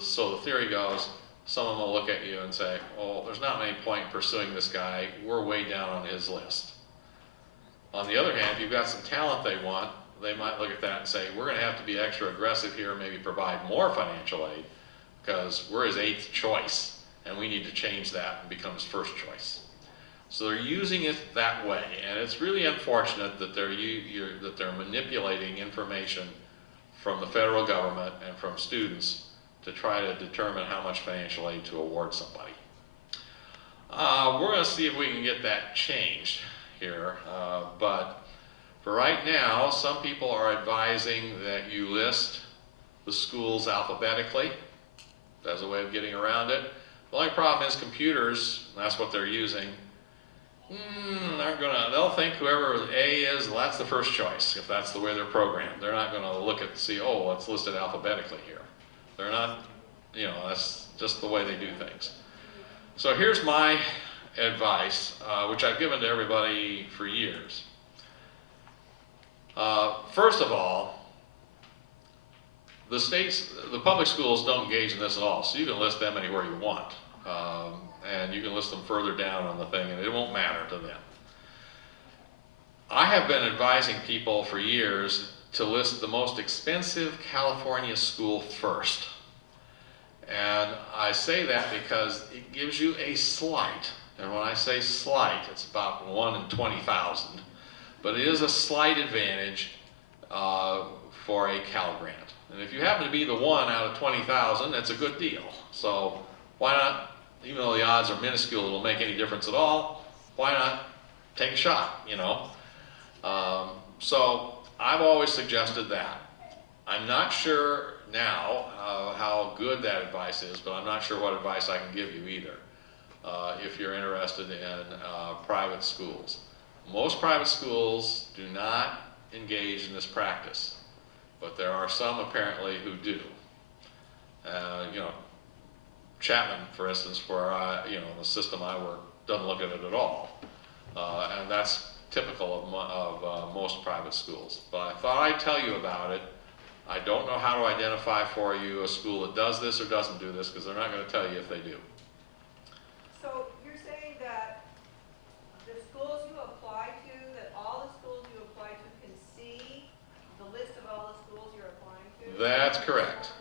so the theory goes, someone will look at you and say, oh, there's not any point in pursuing this guy, we're way down on his list. On the other hand, if you've got some talent they want, they might look at that and say, we're going to have to be extra aggressive here, maybe provide more financial aid, because we're his 8th choice, and we need to change that and become his first choice. So they're using it that way, and it's really unfortunate that they're manipulating information from the federal government and from students to try to determine how much financial aid to award somebody. We're going to see if we can get that changed here, but for right now, some people are advising that you list the schools alphabetically as a way of getting around it. The only problem is computers, and that's what they're using, they'll think whoever A is, well, that's the first choice, if that's the way they're programmed. They're not going to look at, see, oh, it's listed alphabetically here. They're not, that's just the way they do things. So here's my advice, which I've given to everybody for years. First of all, the public schools don't engage in this at all, so you can list them anywhere you want. And you can list them further down on the thing, and it won't matter to them. I have been advising people for years to list the most expensive California school first. And I say that because it gives you a slight, and when I say slight, it's about 1 in 20,000, but it is a slight advantage for a Cal grant. And if you happen to be the one out of 20,000, that's a good deal. So why not, even though the odds are minuscule, it'll make any difference at all, why not take a shot, you know? So I've always suggested that. I'm not sure now how good that advice is, but I'm not sure what advice I can give you either if you're interested in private schools. Most private schools do not engage in this practice, but there are some apparently who do. You know, Chapman, for instance, where you know, the system I work doesn't look at it at all, and that's typical of most private schools. But I thought I'd tell you about it. I don't know how to identify for you a school that does this or doesn't do this, because they're not going to tell you if they do. So you're saying that the schools you apply to, that all the schools you apply to can see the list of all the schools you're applying to? That's correct.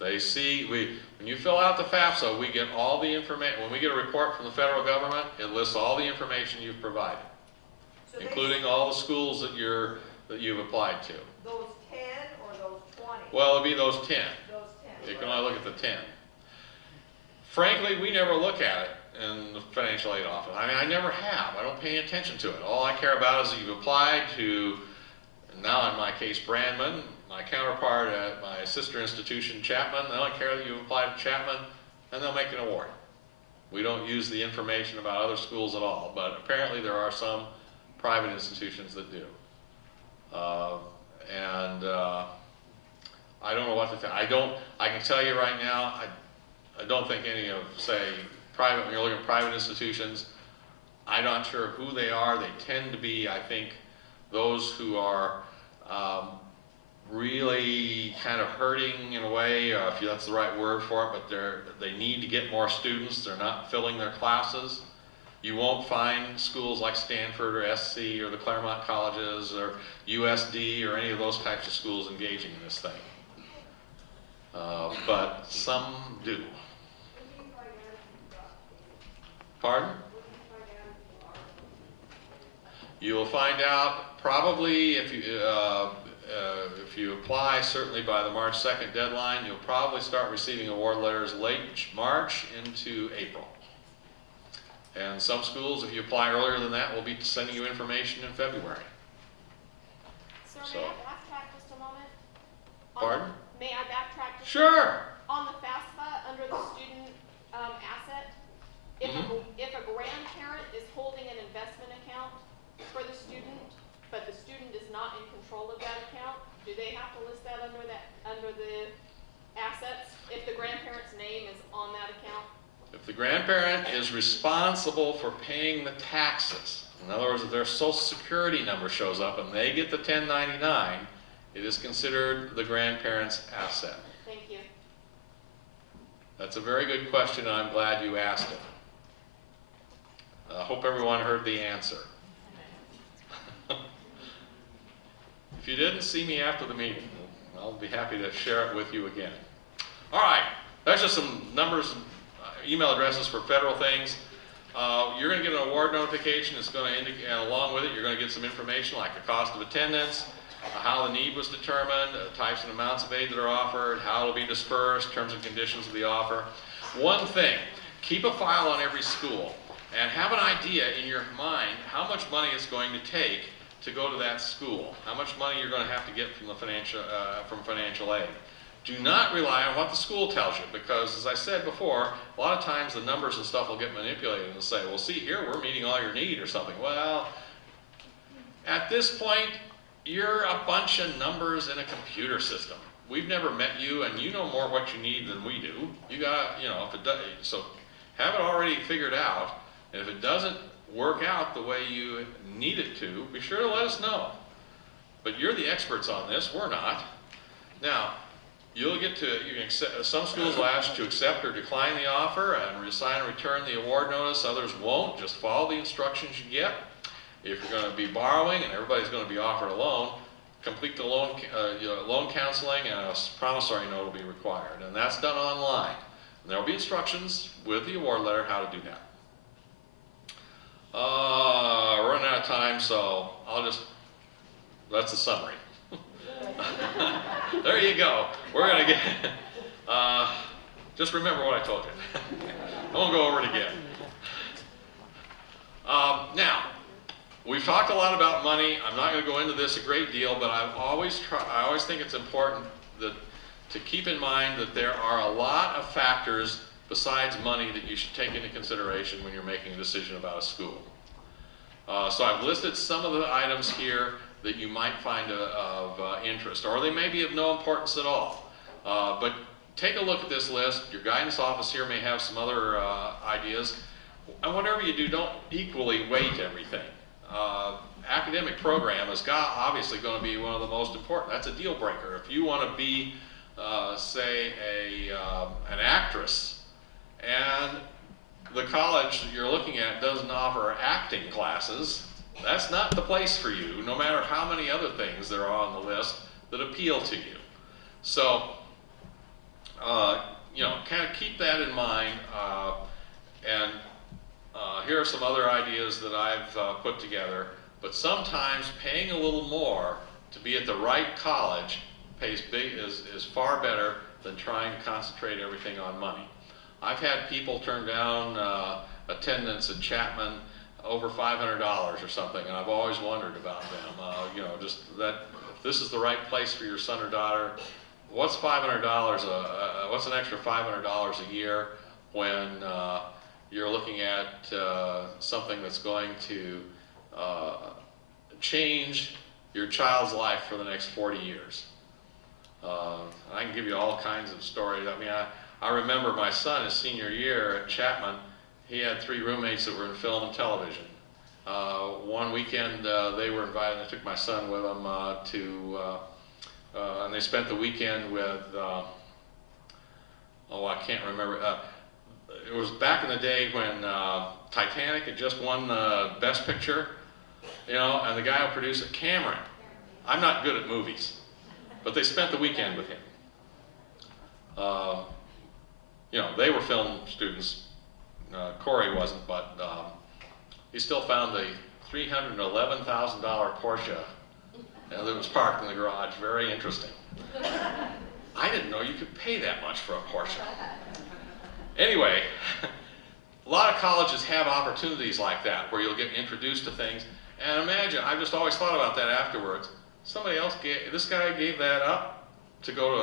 They see, when you fill out the FAFSA, we get all the information. When we get a report from the federal government, it lists all the information you've provided, So they including all the schools that you've applied to. those 10 or those 20? Well, it'll be those 10. Those 10. You can only look at the 10. Frankly, we never look at it in the financial aid office. I mean, I never have. I don't pay attention to it. All I care about is that you've applied to, now in my case, Brandman, my counterpart at my sister institution, Chapman. They only care that you've applied to Chapman, and they'll make an award. We don't use the information about other schools at all, but apparently there are some private institutions that do. I don't know what to think. I can tell you right now, I don't think any of, say, private, when you're looking at private institutions, I'm not sure who they are. They tend to be, I think, those who are really kind of hurting in a way, if that's the right word for it, but they need to get more students. They're not filling their classes. You won't find schools like Stanford or SC or the Claremont colleges or USD or any of those types of schools engaging in this thing. But some do. Pardon? You will find out probably if you apply, certainly by the March 2nd deadline, you'll probably start receiving award letters late March into April. And some schools, if you apply earlier than that, will be sending you information in February. Sir, So- may I backtrack just a moment? Pardon? May I backtrack just a Sure. moment? On the FAFSA, under the student asset, if a grandparent is holding an investment account for the student, but the student is not in control of that account, do they have to list that under the assets if the grandparent's name is on that account? If the grandparent is responsible for paying the taxes, in other words, if their social security number shows up and they get the 1099, it is considered the grandparent's asset. Thank you. That's a very good question, and I'm glad you asked it. I hope everyone heard the answer. If you didn't see me after the meeting, I'll be happy to share it with you again. All right, that's just some numbers, email addresses for federal things. You're going to get an award notification. It's going to indicate, along with it, you're going to get some information like the cost of attendance, how the need was determined, types and amounts of aid that are offered, how it'll be dispersed, terms and conditions of the offer. One thing, keep a file on every school and have an idea in your mind how much money it's going to take to go to that school, how much money you're going to have to get from the financial aid. Do not rely on what the school tells you, because as I said before, a lot of times the numbers and stuff will get manipulated and say, well, see here, we're meeting all your need or something. Well, at this point, you're a bunch of numbers in a computer system. We've never met you, and you know more what you need than we do. You got, if it does, so have it already figured out. And if it doesn't work out the way you need it to, be sure to let us know. But you're the experts on this, we're not. Now, you'll get to, some schools will ask you to accept or decline the offer and sign and return the award notice. Others won't. Just follow the instructions you get. If you're going to be borrowing and everybody's going to be offered a loan, complete the loan counseling, and a promissory note will be required. And that's done online. And there will be instructions with the award letter how to do that. We're running out of time, so that's the summary. There you go. We're going to get, just remember what I told you. I won't go over it again. Now, we've talked a lot about money. I'm not going to go into this a great deal, but I always think it's important to keep in mind that there are a lot of factors besides money that you should take into consideration when you're making a decision about a school. So I've listed some of the items here that you might find of interest, or they may be of no importance at all. But take a look at this list. Your guidance office here may have some other ideas. And whatever you do, don't equally weight everything. Academic program is obviously going to be one of the most important. That's a deal breaker. If you want to be, say, an actress, and the college that you're looking at doesn't offer acting classes, that's not the place for you, no matter how many other things there are on the list that appeal to you. So, kind of keep that in mind. And here are some other ideas that I've put together. But sometimes paying a little more to be at the right college is far better than trying to concentrate everything on money. I've had people turn down attendance at Chapman over $500 or something, and I've always wondered about them. Just that if this is the right place for your son or daughter, what's $500? What's an extra $500 a year when you're looking at something that's going to change your child's life for the next 40 years? I can give you all kinds of stories. I mean, I remember my son, his senior year at Chapman, he had 3 roommates that were in film and television. One weekend they were invited, and I took my son with them and they spent the weekend with, I can't remember. It was back in the day when Titanic had just won Best Picture, and the guy who produced it, Cameron. I'm not good at movies, but they spent the weekend with him. They were film students. Corey wasn't, but he still found the $311,000 Porsche that was parked in the garage. Very interesting. I didn't know you could pay that much for a Porsche. Anyway, a lot of colleges have opportunities like that where you'll get introduced to things. And imagine, I've just always thought about that afterwards. This guy gave that up to go to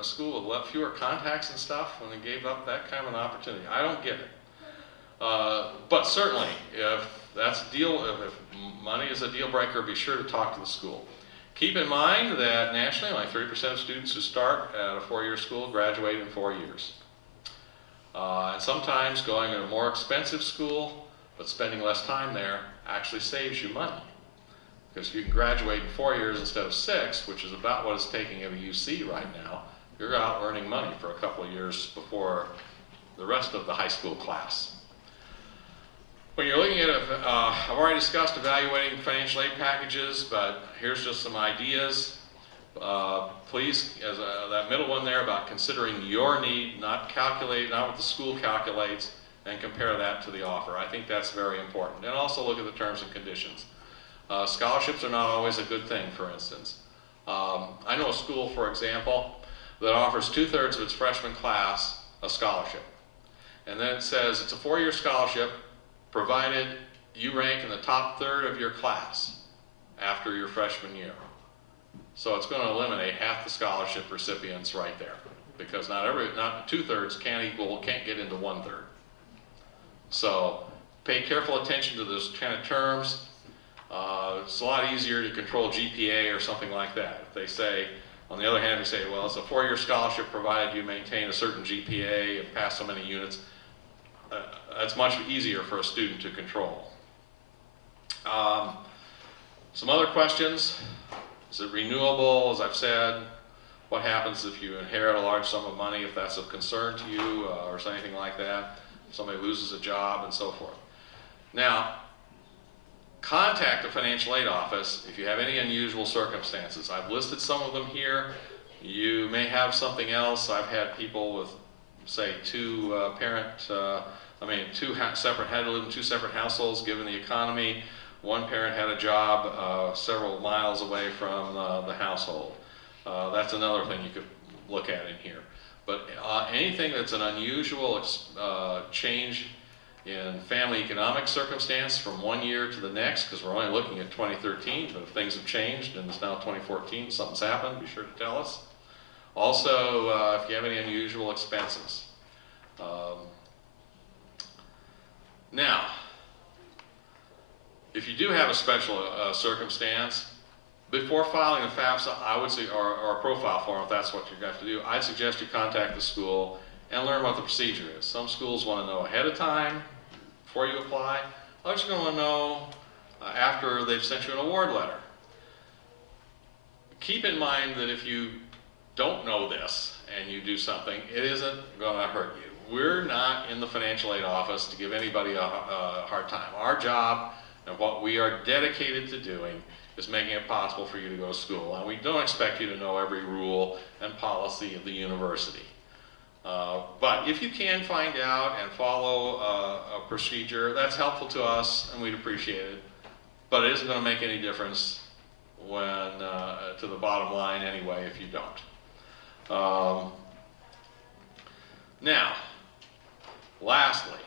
a school with fewer contacts and stuff when he gave up that kind of an opportunity. I don't get it. But certainly, if money is a deal breaker, be sure to talk to the school. Keep in mind that nationally, only 3% of students who start at a 4-year school graduate in 4 years. And sometimes going to a more expensive school, but spending less time there, actually saves you money. Because you can graduate in 4 years instead of 6, which is about what it's taking at a UC right now. You're out earning money for a couple of years before the rest of the high school class. When you're looking at I've already discussed evaluating financial aid packages, but here's just some ideas. Please, as that middle one there about considering your need, not what the school calculates, and compare that to the offer. I think that's very important. And also look at the terms and conditions. Scholarships are not always a good thing, for instance. I know a school, for example, that offers 2/3 of its freshman class a scholarship. And then it says it's a 4-year scholarship provided you rank in the top third of your class after your freshman year. So it's going to eliminate half the scholarship recipients right there, because not 2/3 can't get into 1/3. So pay careful attention to those kind of terms. It's a lot easier to control GPA or something like that. If they say, on the other hand, they say, well, it's a 4-year scholarship provided you maintain a certain GPA and pass so many units. That's much easier for a student to control. Some other questions. Is it renewable? As I've said, what happens if you inherit a large sum of money, if that's of concern to you, or anything like that? If somebody loses a job and so forth. Now, contact the financial aid office if you have any unusual circumstances. I've listed some of them here. You may have something else. I've had people with, say, two separate, had to live in two separate households given the economy. One parent had a job several miles away from the household. That's another thing you could look at in here. But anything that's an unusual change in family economic circumstance from one year to the next, because we're only looking at 2013, but if things have changed and it's now 2014, something's happened, be sure to tell us. Also, if you have any unusual expenses. Now, if you do have a special circumstance, before filing a Fafsa, I would say, or a profile form, if that's what you have to do, I'd suggest you contact the school and learn what the procedure is. Some schools want to know ahead of time, before you apply. Others are going to want to know after they've sent you an award letter. Keep in mind that if you don't know this and you do something, it isn't going to hurt you. We're not in the financial aid office to give anybody a hard time. Our job and what we are dedicated to doing is making it possible for you to go to school. And we don't expect you to know every rule and policy of the university. But if you can find out and follow a procedure, that's helpful to us and we'd appreciate it. But it isn't going to make any difference when to the bottom line anyway if you don't. Now, lastly,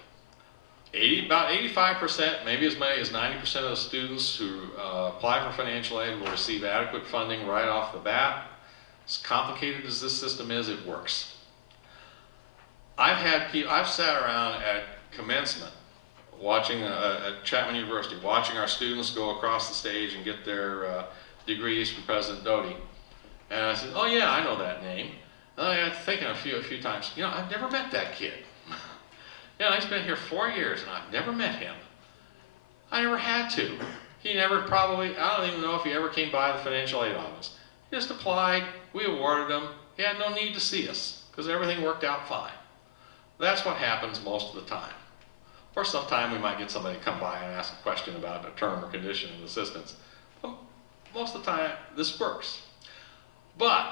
about 85%, maybe as many as 90% of the students who apply for financial aid will receive adequate funding right off the bat. As complicated as this system is, it works. I've sat around at commencement watching at Chapman University, watching our students go across the stage and get their degrees from President Doty. And I said, oh yeah, I know that name. And I got thinking a few times, I've never met that kid. He's been here 4 years and I've never met him. I never had to. He never I don't even know if he ever came by the financial aid office. He just applied, we awarded him. He had no need to see us because everything worked out fine. That's what happens most of the time. Or sometime we might get somebody to come by and ask a question about a term or condition of assistance. But most of the time, this works. But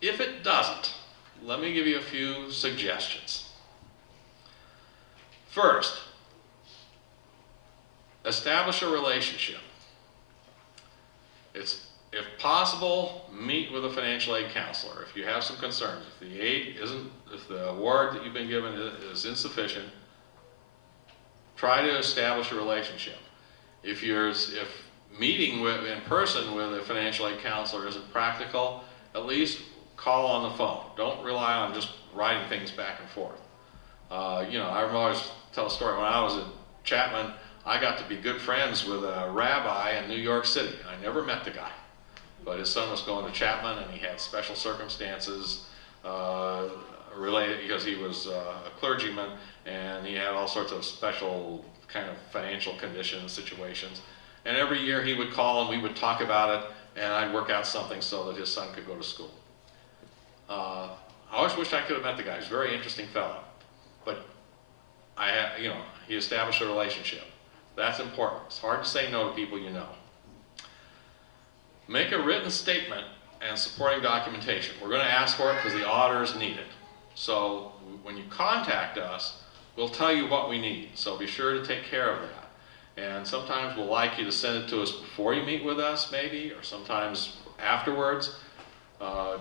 if it doesn't, let me give you a few suggestions. First, establish a relationship. If possible, meet with a financial aid counselor. If you have some concerns, if the award that you've been given is insufficient, try to establish a relationship. If meeting in person with a financial aid counselor isn't practical, at least call on the phone. Don't rely on just writing things back and forth. I always tell a story. When I was at Chapman, I got to be good friends with a rabbi in New York City. I never met the guy, but his son was going to Chapman and he had special circumstances related because he was a clergyman and he had all sorts of special kind of financial conditions, situations. And every year he would call and we would talk about it and I'd work out something so that his son could go to school. I always wished I could have met the guy. He's a very interesting fellow. But he established a relationship. That's important. It's hard to say no to people you know. Make a written statement and supporting documentation. We're going to ask for it because the auditors need it. So when you contact us, we'll tell you what we need. So be sure to take care of that. And sometimes we'll like you to send it to us before you meet with us, maybe, or sometimes afterwards.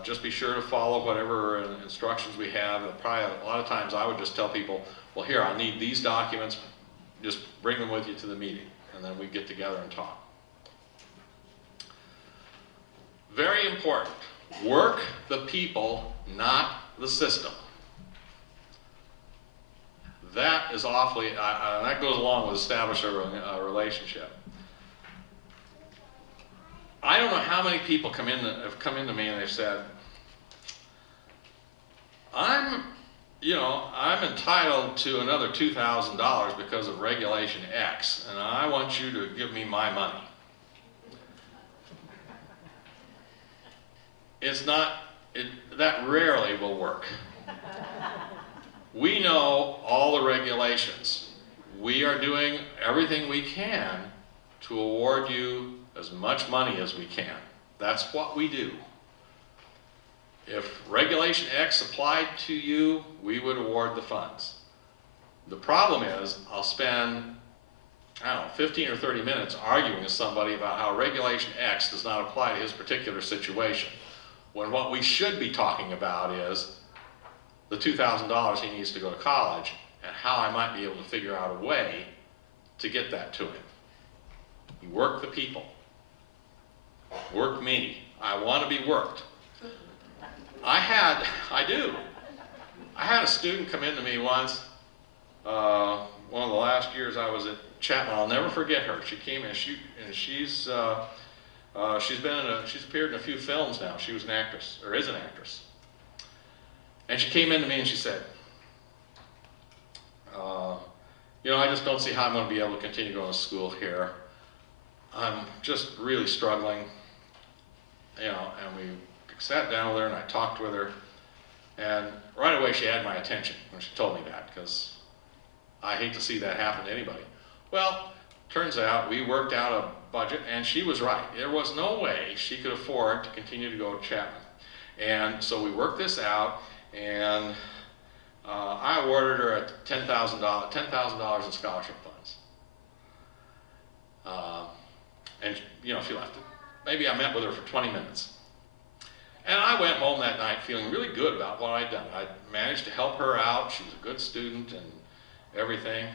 Just be sure to follow whatever instructions we have. Probably a lot of times I would just tell people, well, here, I need these documents. Just bring them with you to the meeting, and then we get together and talk. Very important. Work the people, not the system. That is awfully, that goes along with establishing a relationship. I don't know how many people have come into me and they've said, I'm entitled to another $2,000 because of Regulation X, and I want you to give me my money. That rarely will work. We know all the regulations. We are doing everything we can to award you as much money as we can. That's what we do. If Regulation X applied to you, we would award the funds. The problem is, I'll spend, I don't know, 15 or 30 minutes arguing with somebody about how Regulation X does not apply to his particular situation, when what we should be talking about is the $2,000 he needs to go to college and how I might be able to figure out a way to get that to him. You work the people. Work me. I want to be worked. I had a student come in to me once, one of the last years I was at Chapman. I'll never forget her. She came in, she's appeared in a few films now. She was an actress, or is an actress. And she came in to me and she said, I just don't see how I'm going to be able to continue going to school here. I'm just really struggling, and we sat down with her and I talked with her, and right away she had my attention when she told me that, because I hate to see that happen to anybody. Well, turns out we worked out a budget, and she was right. There was no way she could afford to continue to go to Chapman. And so we worked this out, and I awarded her $10,000 in scholarship funds. And she left it. Maybe I met with her for 20 minutes. And I went home that night feeling really good about what I'd done. I managed to help her out. She was a good student and everything.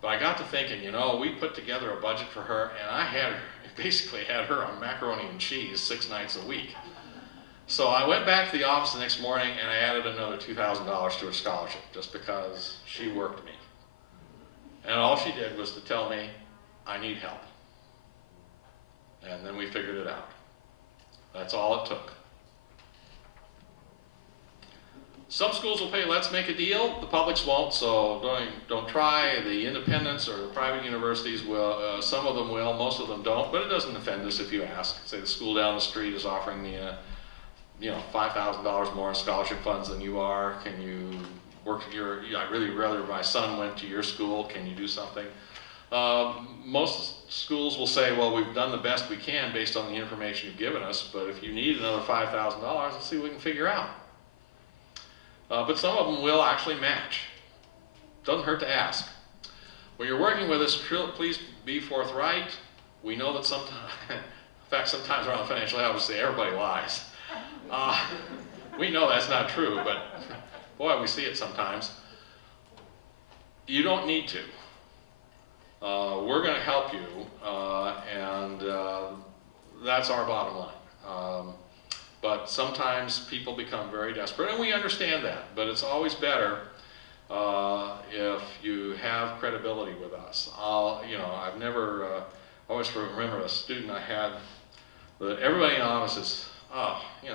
But I got to thinking, we put together a budget for her, and I basically had her on macaroni and cheese 6 nights a week. So I went back to the office the next morning and I added another $2,000 to her scholarship just because she worked me. And all she did was to tell me, I need help. And then we figured it out. That's all it took. Some schools will pay, let's make a deal. The publics won't, so don't try. The independents or the private universities will, some of them will, most of them don't, but it doesn't offend us if you ask. Say the school down the street is offering me $5,000 more in scholarship funds than you are. Can you work I'd really rather my son went to your school. Can you do something? Most schools will say, well, we've done the best we can based on the information you've given us, but if you need another $5,000, let's see what we can figure out. But some of them will actually match. Doesn't hurt to ask. When you're working with us, please be forthright. We know that sometimes, in fact, sometimes around the financial aid, obviously everybody lies. We know that's not true, but boy, we see it sometimes. You don't need to. We're going to help you, and that's our bottom line. But sometimes people become very desperate, and we understand that. But it's always better if you have credibility with us. I've never, always remember a student I had that everybody in the office is,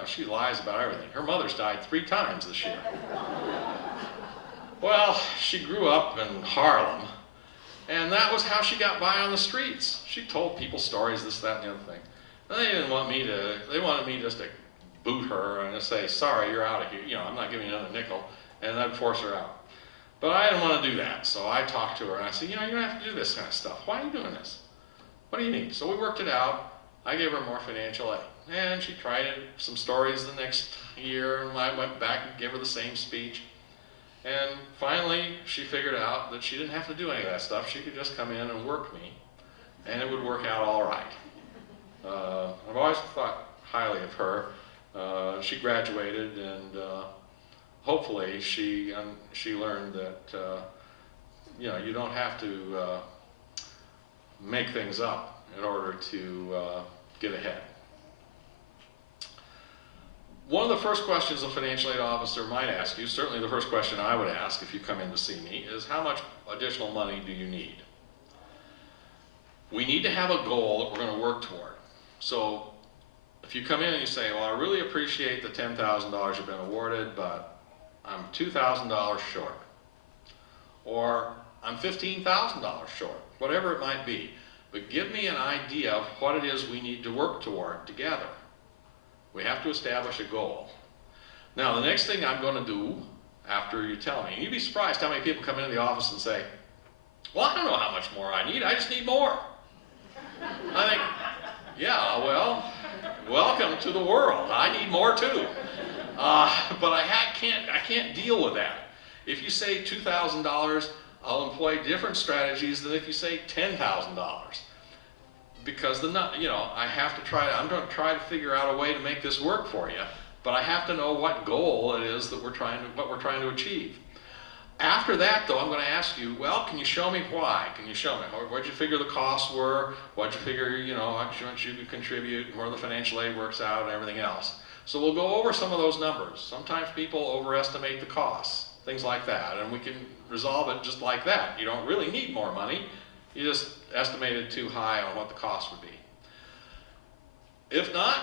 she lies about everything. Her mother's died 3 times this year. Well, she grew up in Harlem, and that was how she got by on the streets. She told people stories, this, that, and the other thing. And they didn't want me to, they wanted me just to boot her and just say, sorry, you're out of here. I'm not giving you another nickel, and I'd force her out. But I didn't want to do that, so I talked to her, and I said, you don't have to do this kind of stuff. Why are you doing this? What do you need? So we worked it out. I gave her more financial aid. And she tried it, some stories the next year, and I went back and gave her the same speech. And finally, she figured out that she didn't have to do any of that stuff. She could just come in and work me, and it would work out all right. I've always thought highly of her. She graduated, and hopefully she learned that you don't have to make things up in order to get ahead. One of the first questions a financial aid officer might ask you, certainly the first question I would ask if you come in to see me, is how much additional money do you need? We need to have a goal that we're going to work toward. So if you come in and you say, well, I really appreciate the $10,000 you've been awarded, but I'm $2,000 short. Or I'm $15,000 short, whatever it might be. But give me an idea of what it is we need to work toward together. We have to establish a goal. Now, the next thing I'm going to do after you tell me, and you'd be surprised how many people come into the office and say, well, I don't know how much more I need, I just need more. I think, yeah, well, welcome to the world. I need more too. But I can't deal with that. If you say $2,000, I'll employ different strategies than if you say $10,000. Because I have to I'm going to try to figure out a way to make this work for you, but I have to know what goal it is that what we're trying to achieve. After that, though, I'm going to ask you, well, can you show me why? Can you show me what'd you figure the costs were? What'd you figure, how much you could contribute, and where the financial aid works out, and everything else. So we'll go over some of those numbers. Sometimes people overestimate the costs, things like that, and we can resolve it just like that. You don't really need more money. You just estimated too high on what the cost would be. If not,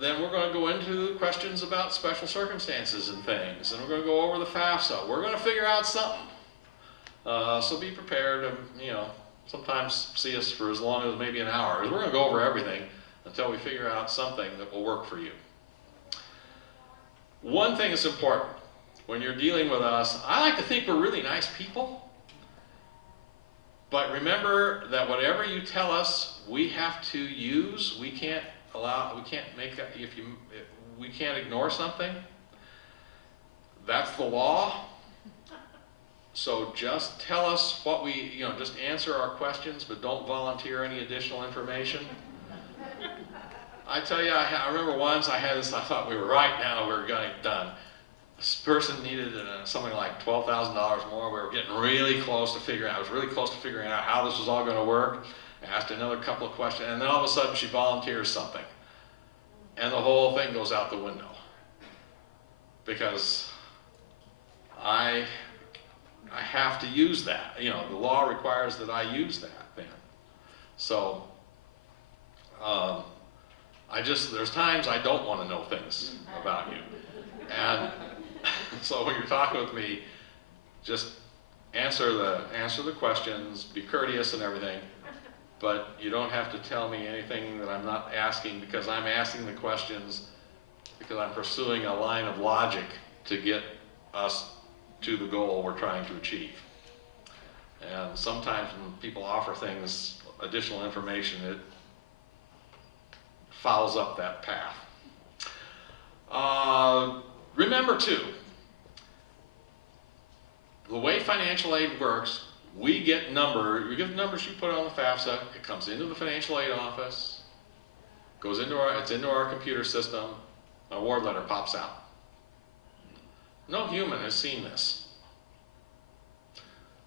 then we're going to go into questions about special circumstances and things, and we're going to go over the Fafsa. We're going to figure out something. So be prepared to, sometimes see us for as long as maybe an hour. We're going to go over everything until we figure out something that will work for you. One thing is important. When you're dealing with us, I like to think we're really nice people. But remember that whatever you tell us, we have to use. We can't make that, we can't ignore something. That's the law. So just tell us what just answer our questions, but don't volunteer any additional information. I tell you, I remember once I had this, I thought we were right now, we were getting it done. This person needed something like $12,000 more. We were getting really close to figuring out, I was really close to figuring out how this was all going to work. I asked another couple of questions, and then all of a sudden she volunteers something. And the whole thing goes out the window. Because I have to use that. The law requires that I use that then. So, there's times I don't want to know things about you. And so when you're talking with me, just answer the questions, be courteous and everything, but you don't have to tell me anything that I'm not asking, because I'm asking the questions because I'm pursuing a line of logic to get us to the goal we're trying to achieve. And sometimes when people offer things, additional information, it fouls up that path. Remember too, the way financial aid works, we get the numbers you put on the Fafsa, it comes into the financial aid office, it's into our computer system, an award letter pops out. No human has seen this.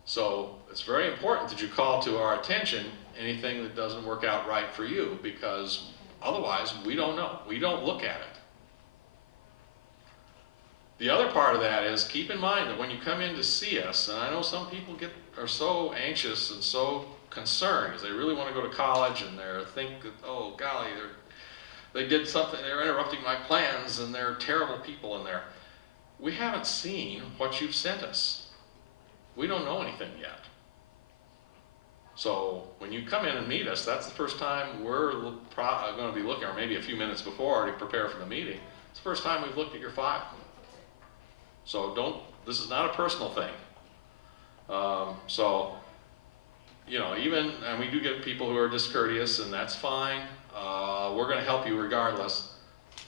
So it's very important that you call to our attention anything that doesn't work out right for you, because otherwise we don't know. We don't look at it. The other part of that is, keep in mind that when you come in to see us, and I know some people are so anxious and so concerned because they really want to go to college, and they think that, oh golly, they did something, they're interrupting my plans, and they're terrible people in there. We haven't seen what you've sent us. We don't know anything yet. So when you come in and meet us, that's the first time we're going to be looking, or maybe a few minutes before to prepare for the meeting. It's the first time we've looked at your file. So this is not a personal thing. And we do get people who are discourteous, and that's fine. We're going to help you regardless.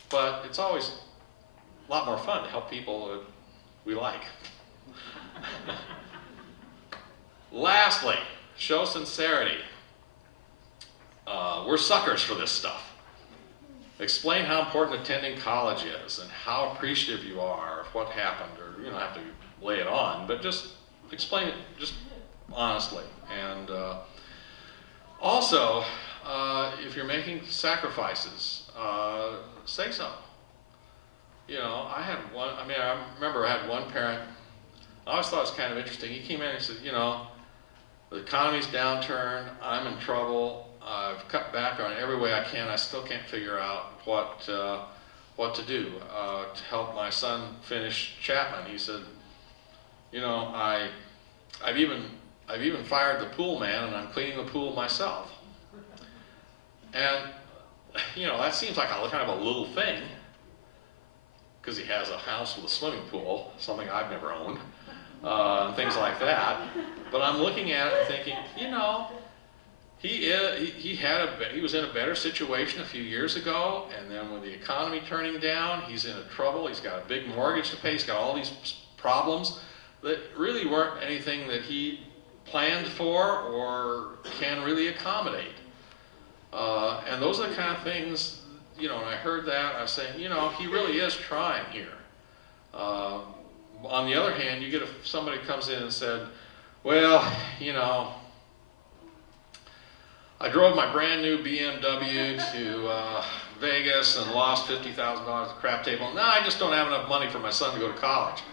But it's always a lot more fun to help people that we like. Lastly, show sincerity. We're suckers for this stuff. Explain how important attending college is and how appreciative you are of what happened, or you don't have to lay it on, but just explain it just honestly. And also, if you're making sacrifices, say so. I remember I had one parent, I always thought it was kind of interesting. He came in and said, the economy's downturned, I'm in trouble, I've cut back on every way I can, I still can't figure out what to do to help my son finish Chapman. He said, I've even fired the pool man, and I'm cleaning the pool myself. And that seems like kind of a little thing, because he has a house with a swimming pool, something I've never owned, and things like that. But I'm looking at it and thinking, He was in a better situation a few years ago, and then with the economy turning down, he's in trouble. He's got a big mortgage to pay. He's got all these problems that really weren't anything that he planned for or can really accommodate. And those are the kind of things, you know, when I heard that, I was saying, you know, he really is trying here. On the other hand, you get somebody comes in and said, well, you know, I drove my brand new BMW to Vegas and lost $50,000 at the crap table. Now I just don't have enough money for my son to go to college.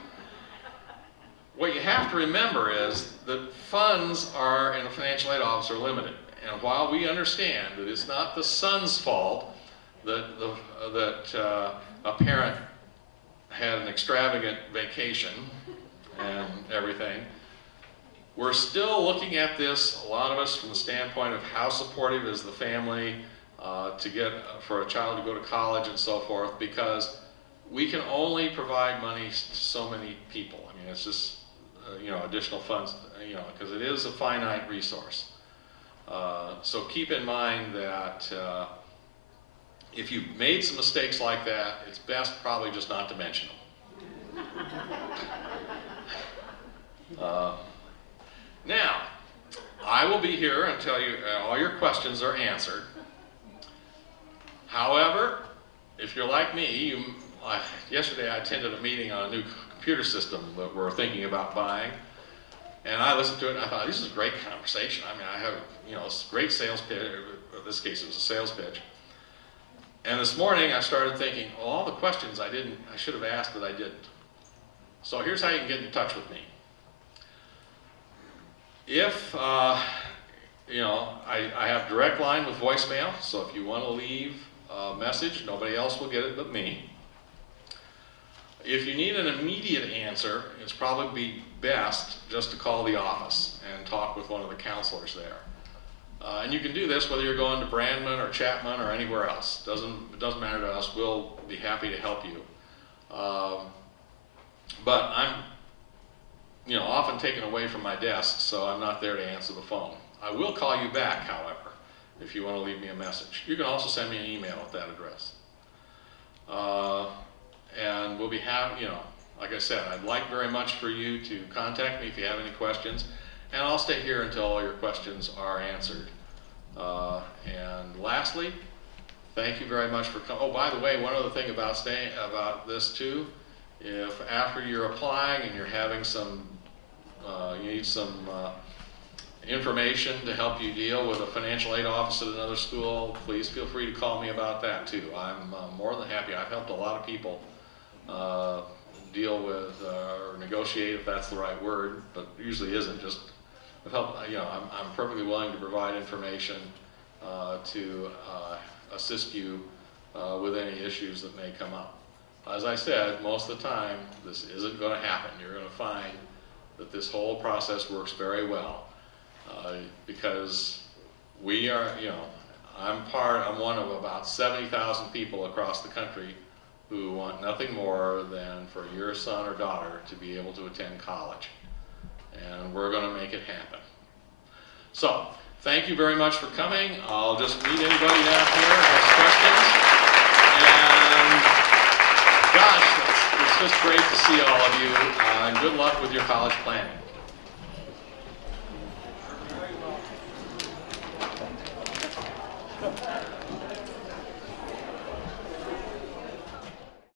What you have to remember is that funds are, in a financial aid office, are limited. And while we understand that it's not the son's fault that a parent had an extravagant vacation and everything, we're still looking at this, a lot of us, from the standpoint of how supportive is the family for a child to go to college and so forth, because we can only provide money to so many people. I mean, it's just, you know, additional funds, you know, because it is a finite resource. So keep in mind that if you've made some mistakes like that, it's best probably just not to mention them. Now, I will be here until all your questions are answered. However, if you're like me, yesterday I attended a meeting on a new computer system that we're thinking about buying, and I listened to it and I thought, this is a great conversation. I mean, I have, you know, this great sales pitch. In this case, it was a sales pitch. And this morning I started thinking, well, all the questions I should have asked that I didn't. So here's how you can get in touch with me. If, you know, I have direct line with voicemail, so if you want to leave a message, nobody else will get it but me. If you need an immediate answer, it's probably best just to call the office and talk with one of the counselors there. And you can do this whether you're going to Brandman or Chapman or anywhere else. It doesn't matter to us. We'll be happy to help you. But I'm, you know, often taken away from my desk, so I'm not there to answer the phone. I will call you back, however, if you want to leave me a message. You can also send me an email at that address. And we'll be happy, you know, like I said, I'd like very much for you to contact me if you have any questions, and I'll stay here until all your questions are answered. And lastly, thank you very much for coming. Oh, by the way, one other thing about this too, if after you're applying and you're having some, you need some information to help you deal with a financial aid office at another school, please feel free to call me about that too. I'm more than happy. I've helped a lot of people deal with or negotiate, if that's the right word, but usually isn't. Just help. You know, I'm perfectly willing to provide information to assist you with any issues that may come up. As I said, most of the time, this isn't going to happen. You're going to find that this whole process works very well because we are, you know, I'm one of about 70,000 people across the country who want nothing more than for your son or daughter to be able to attend college. And we're going to make it happen. So, thank you very much for coming. I'll just meet anybody down here who has questions. And gosh, it's just great to see all of you. And good luck with your college planning.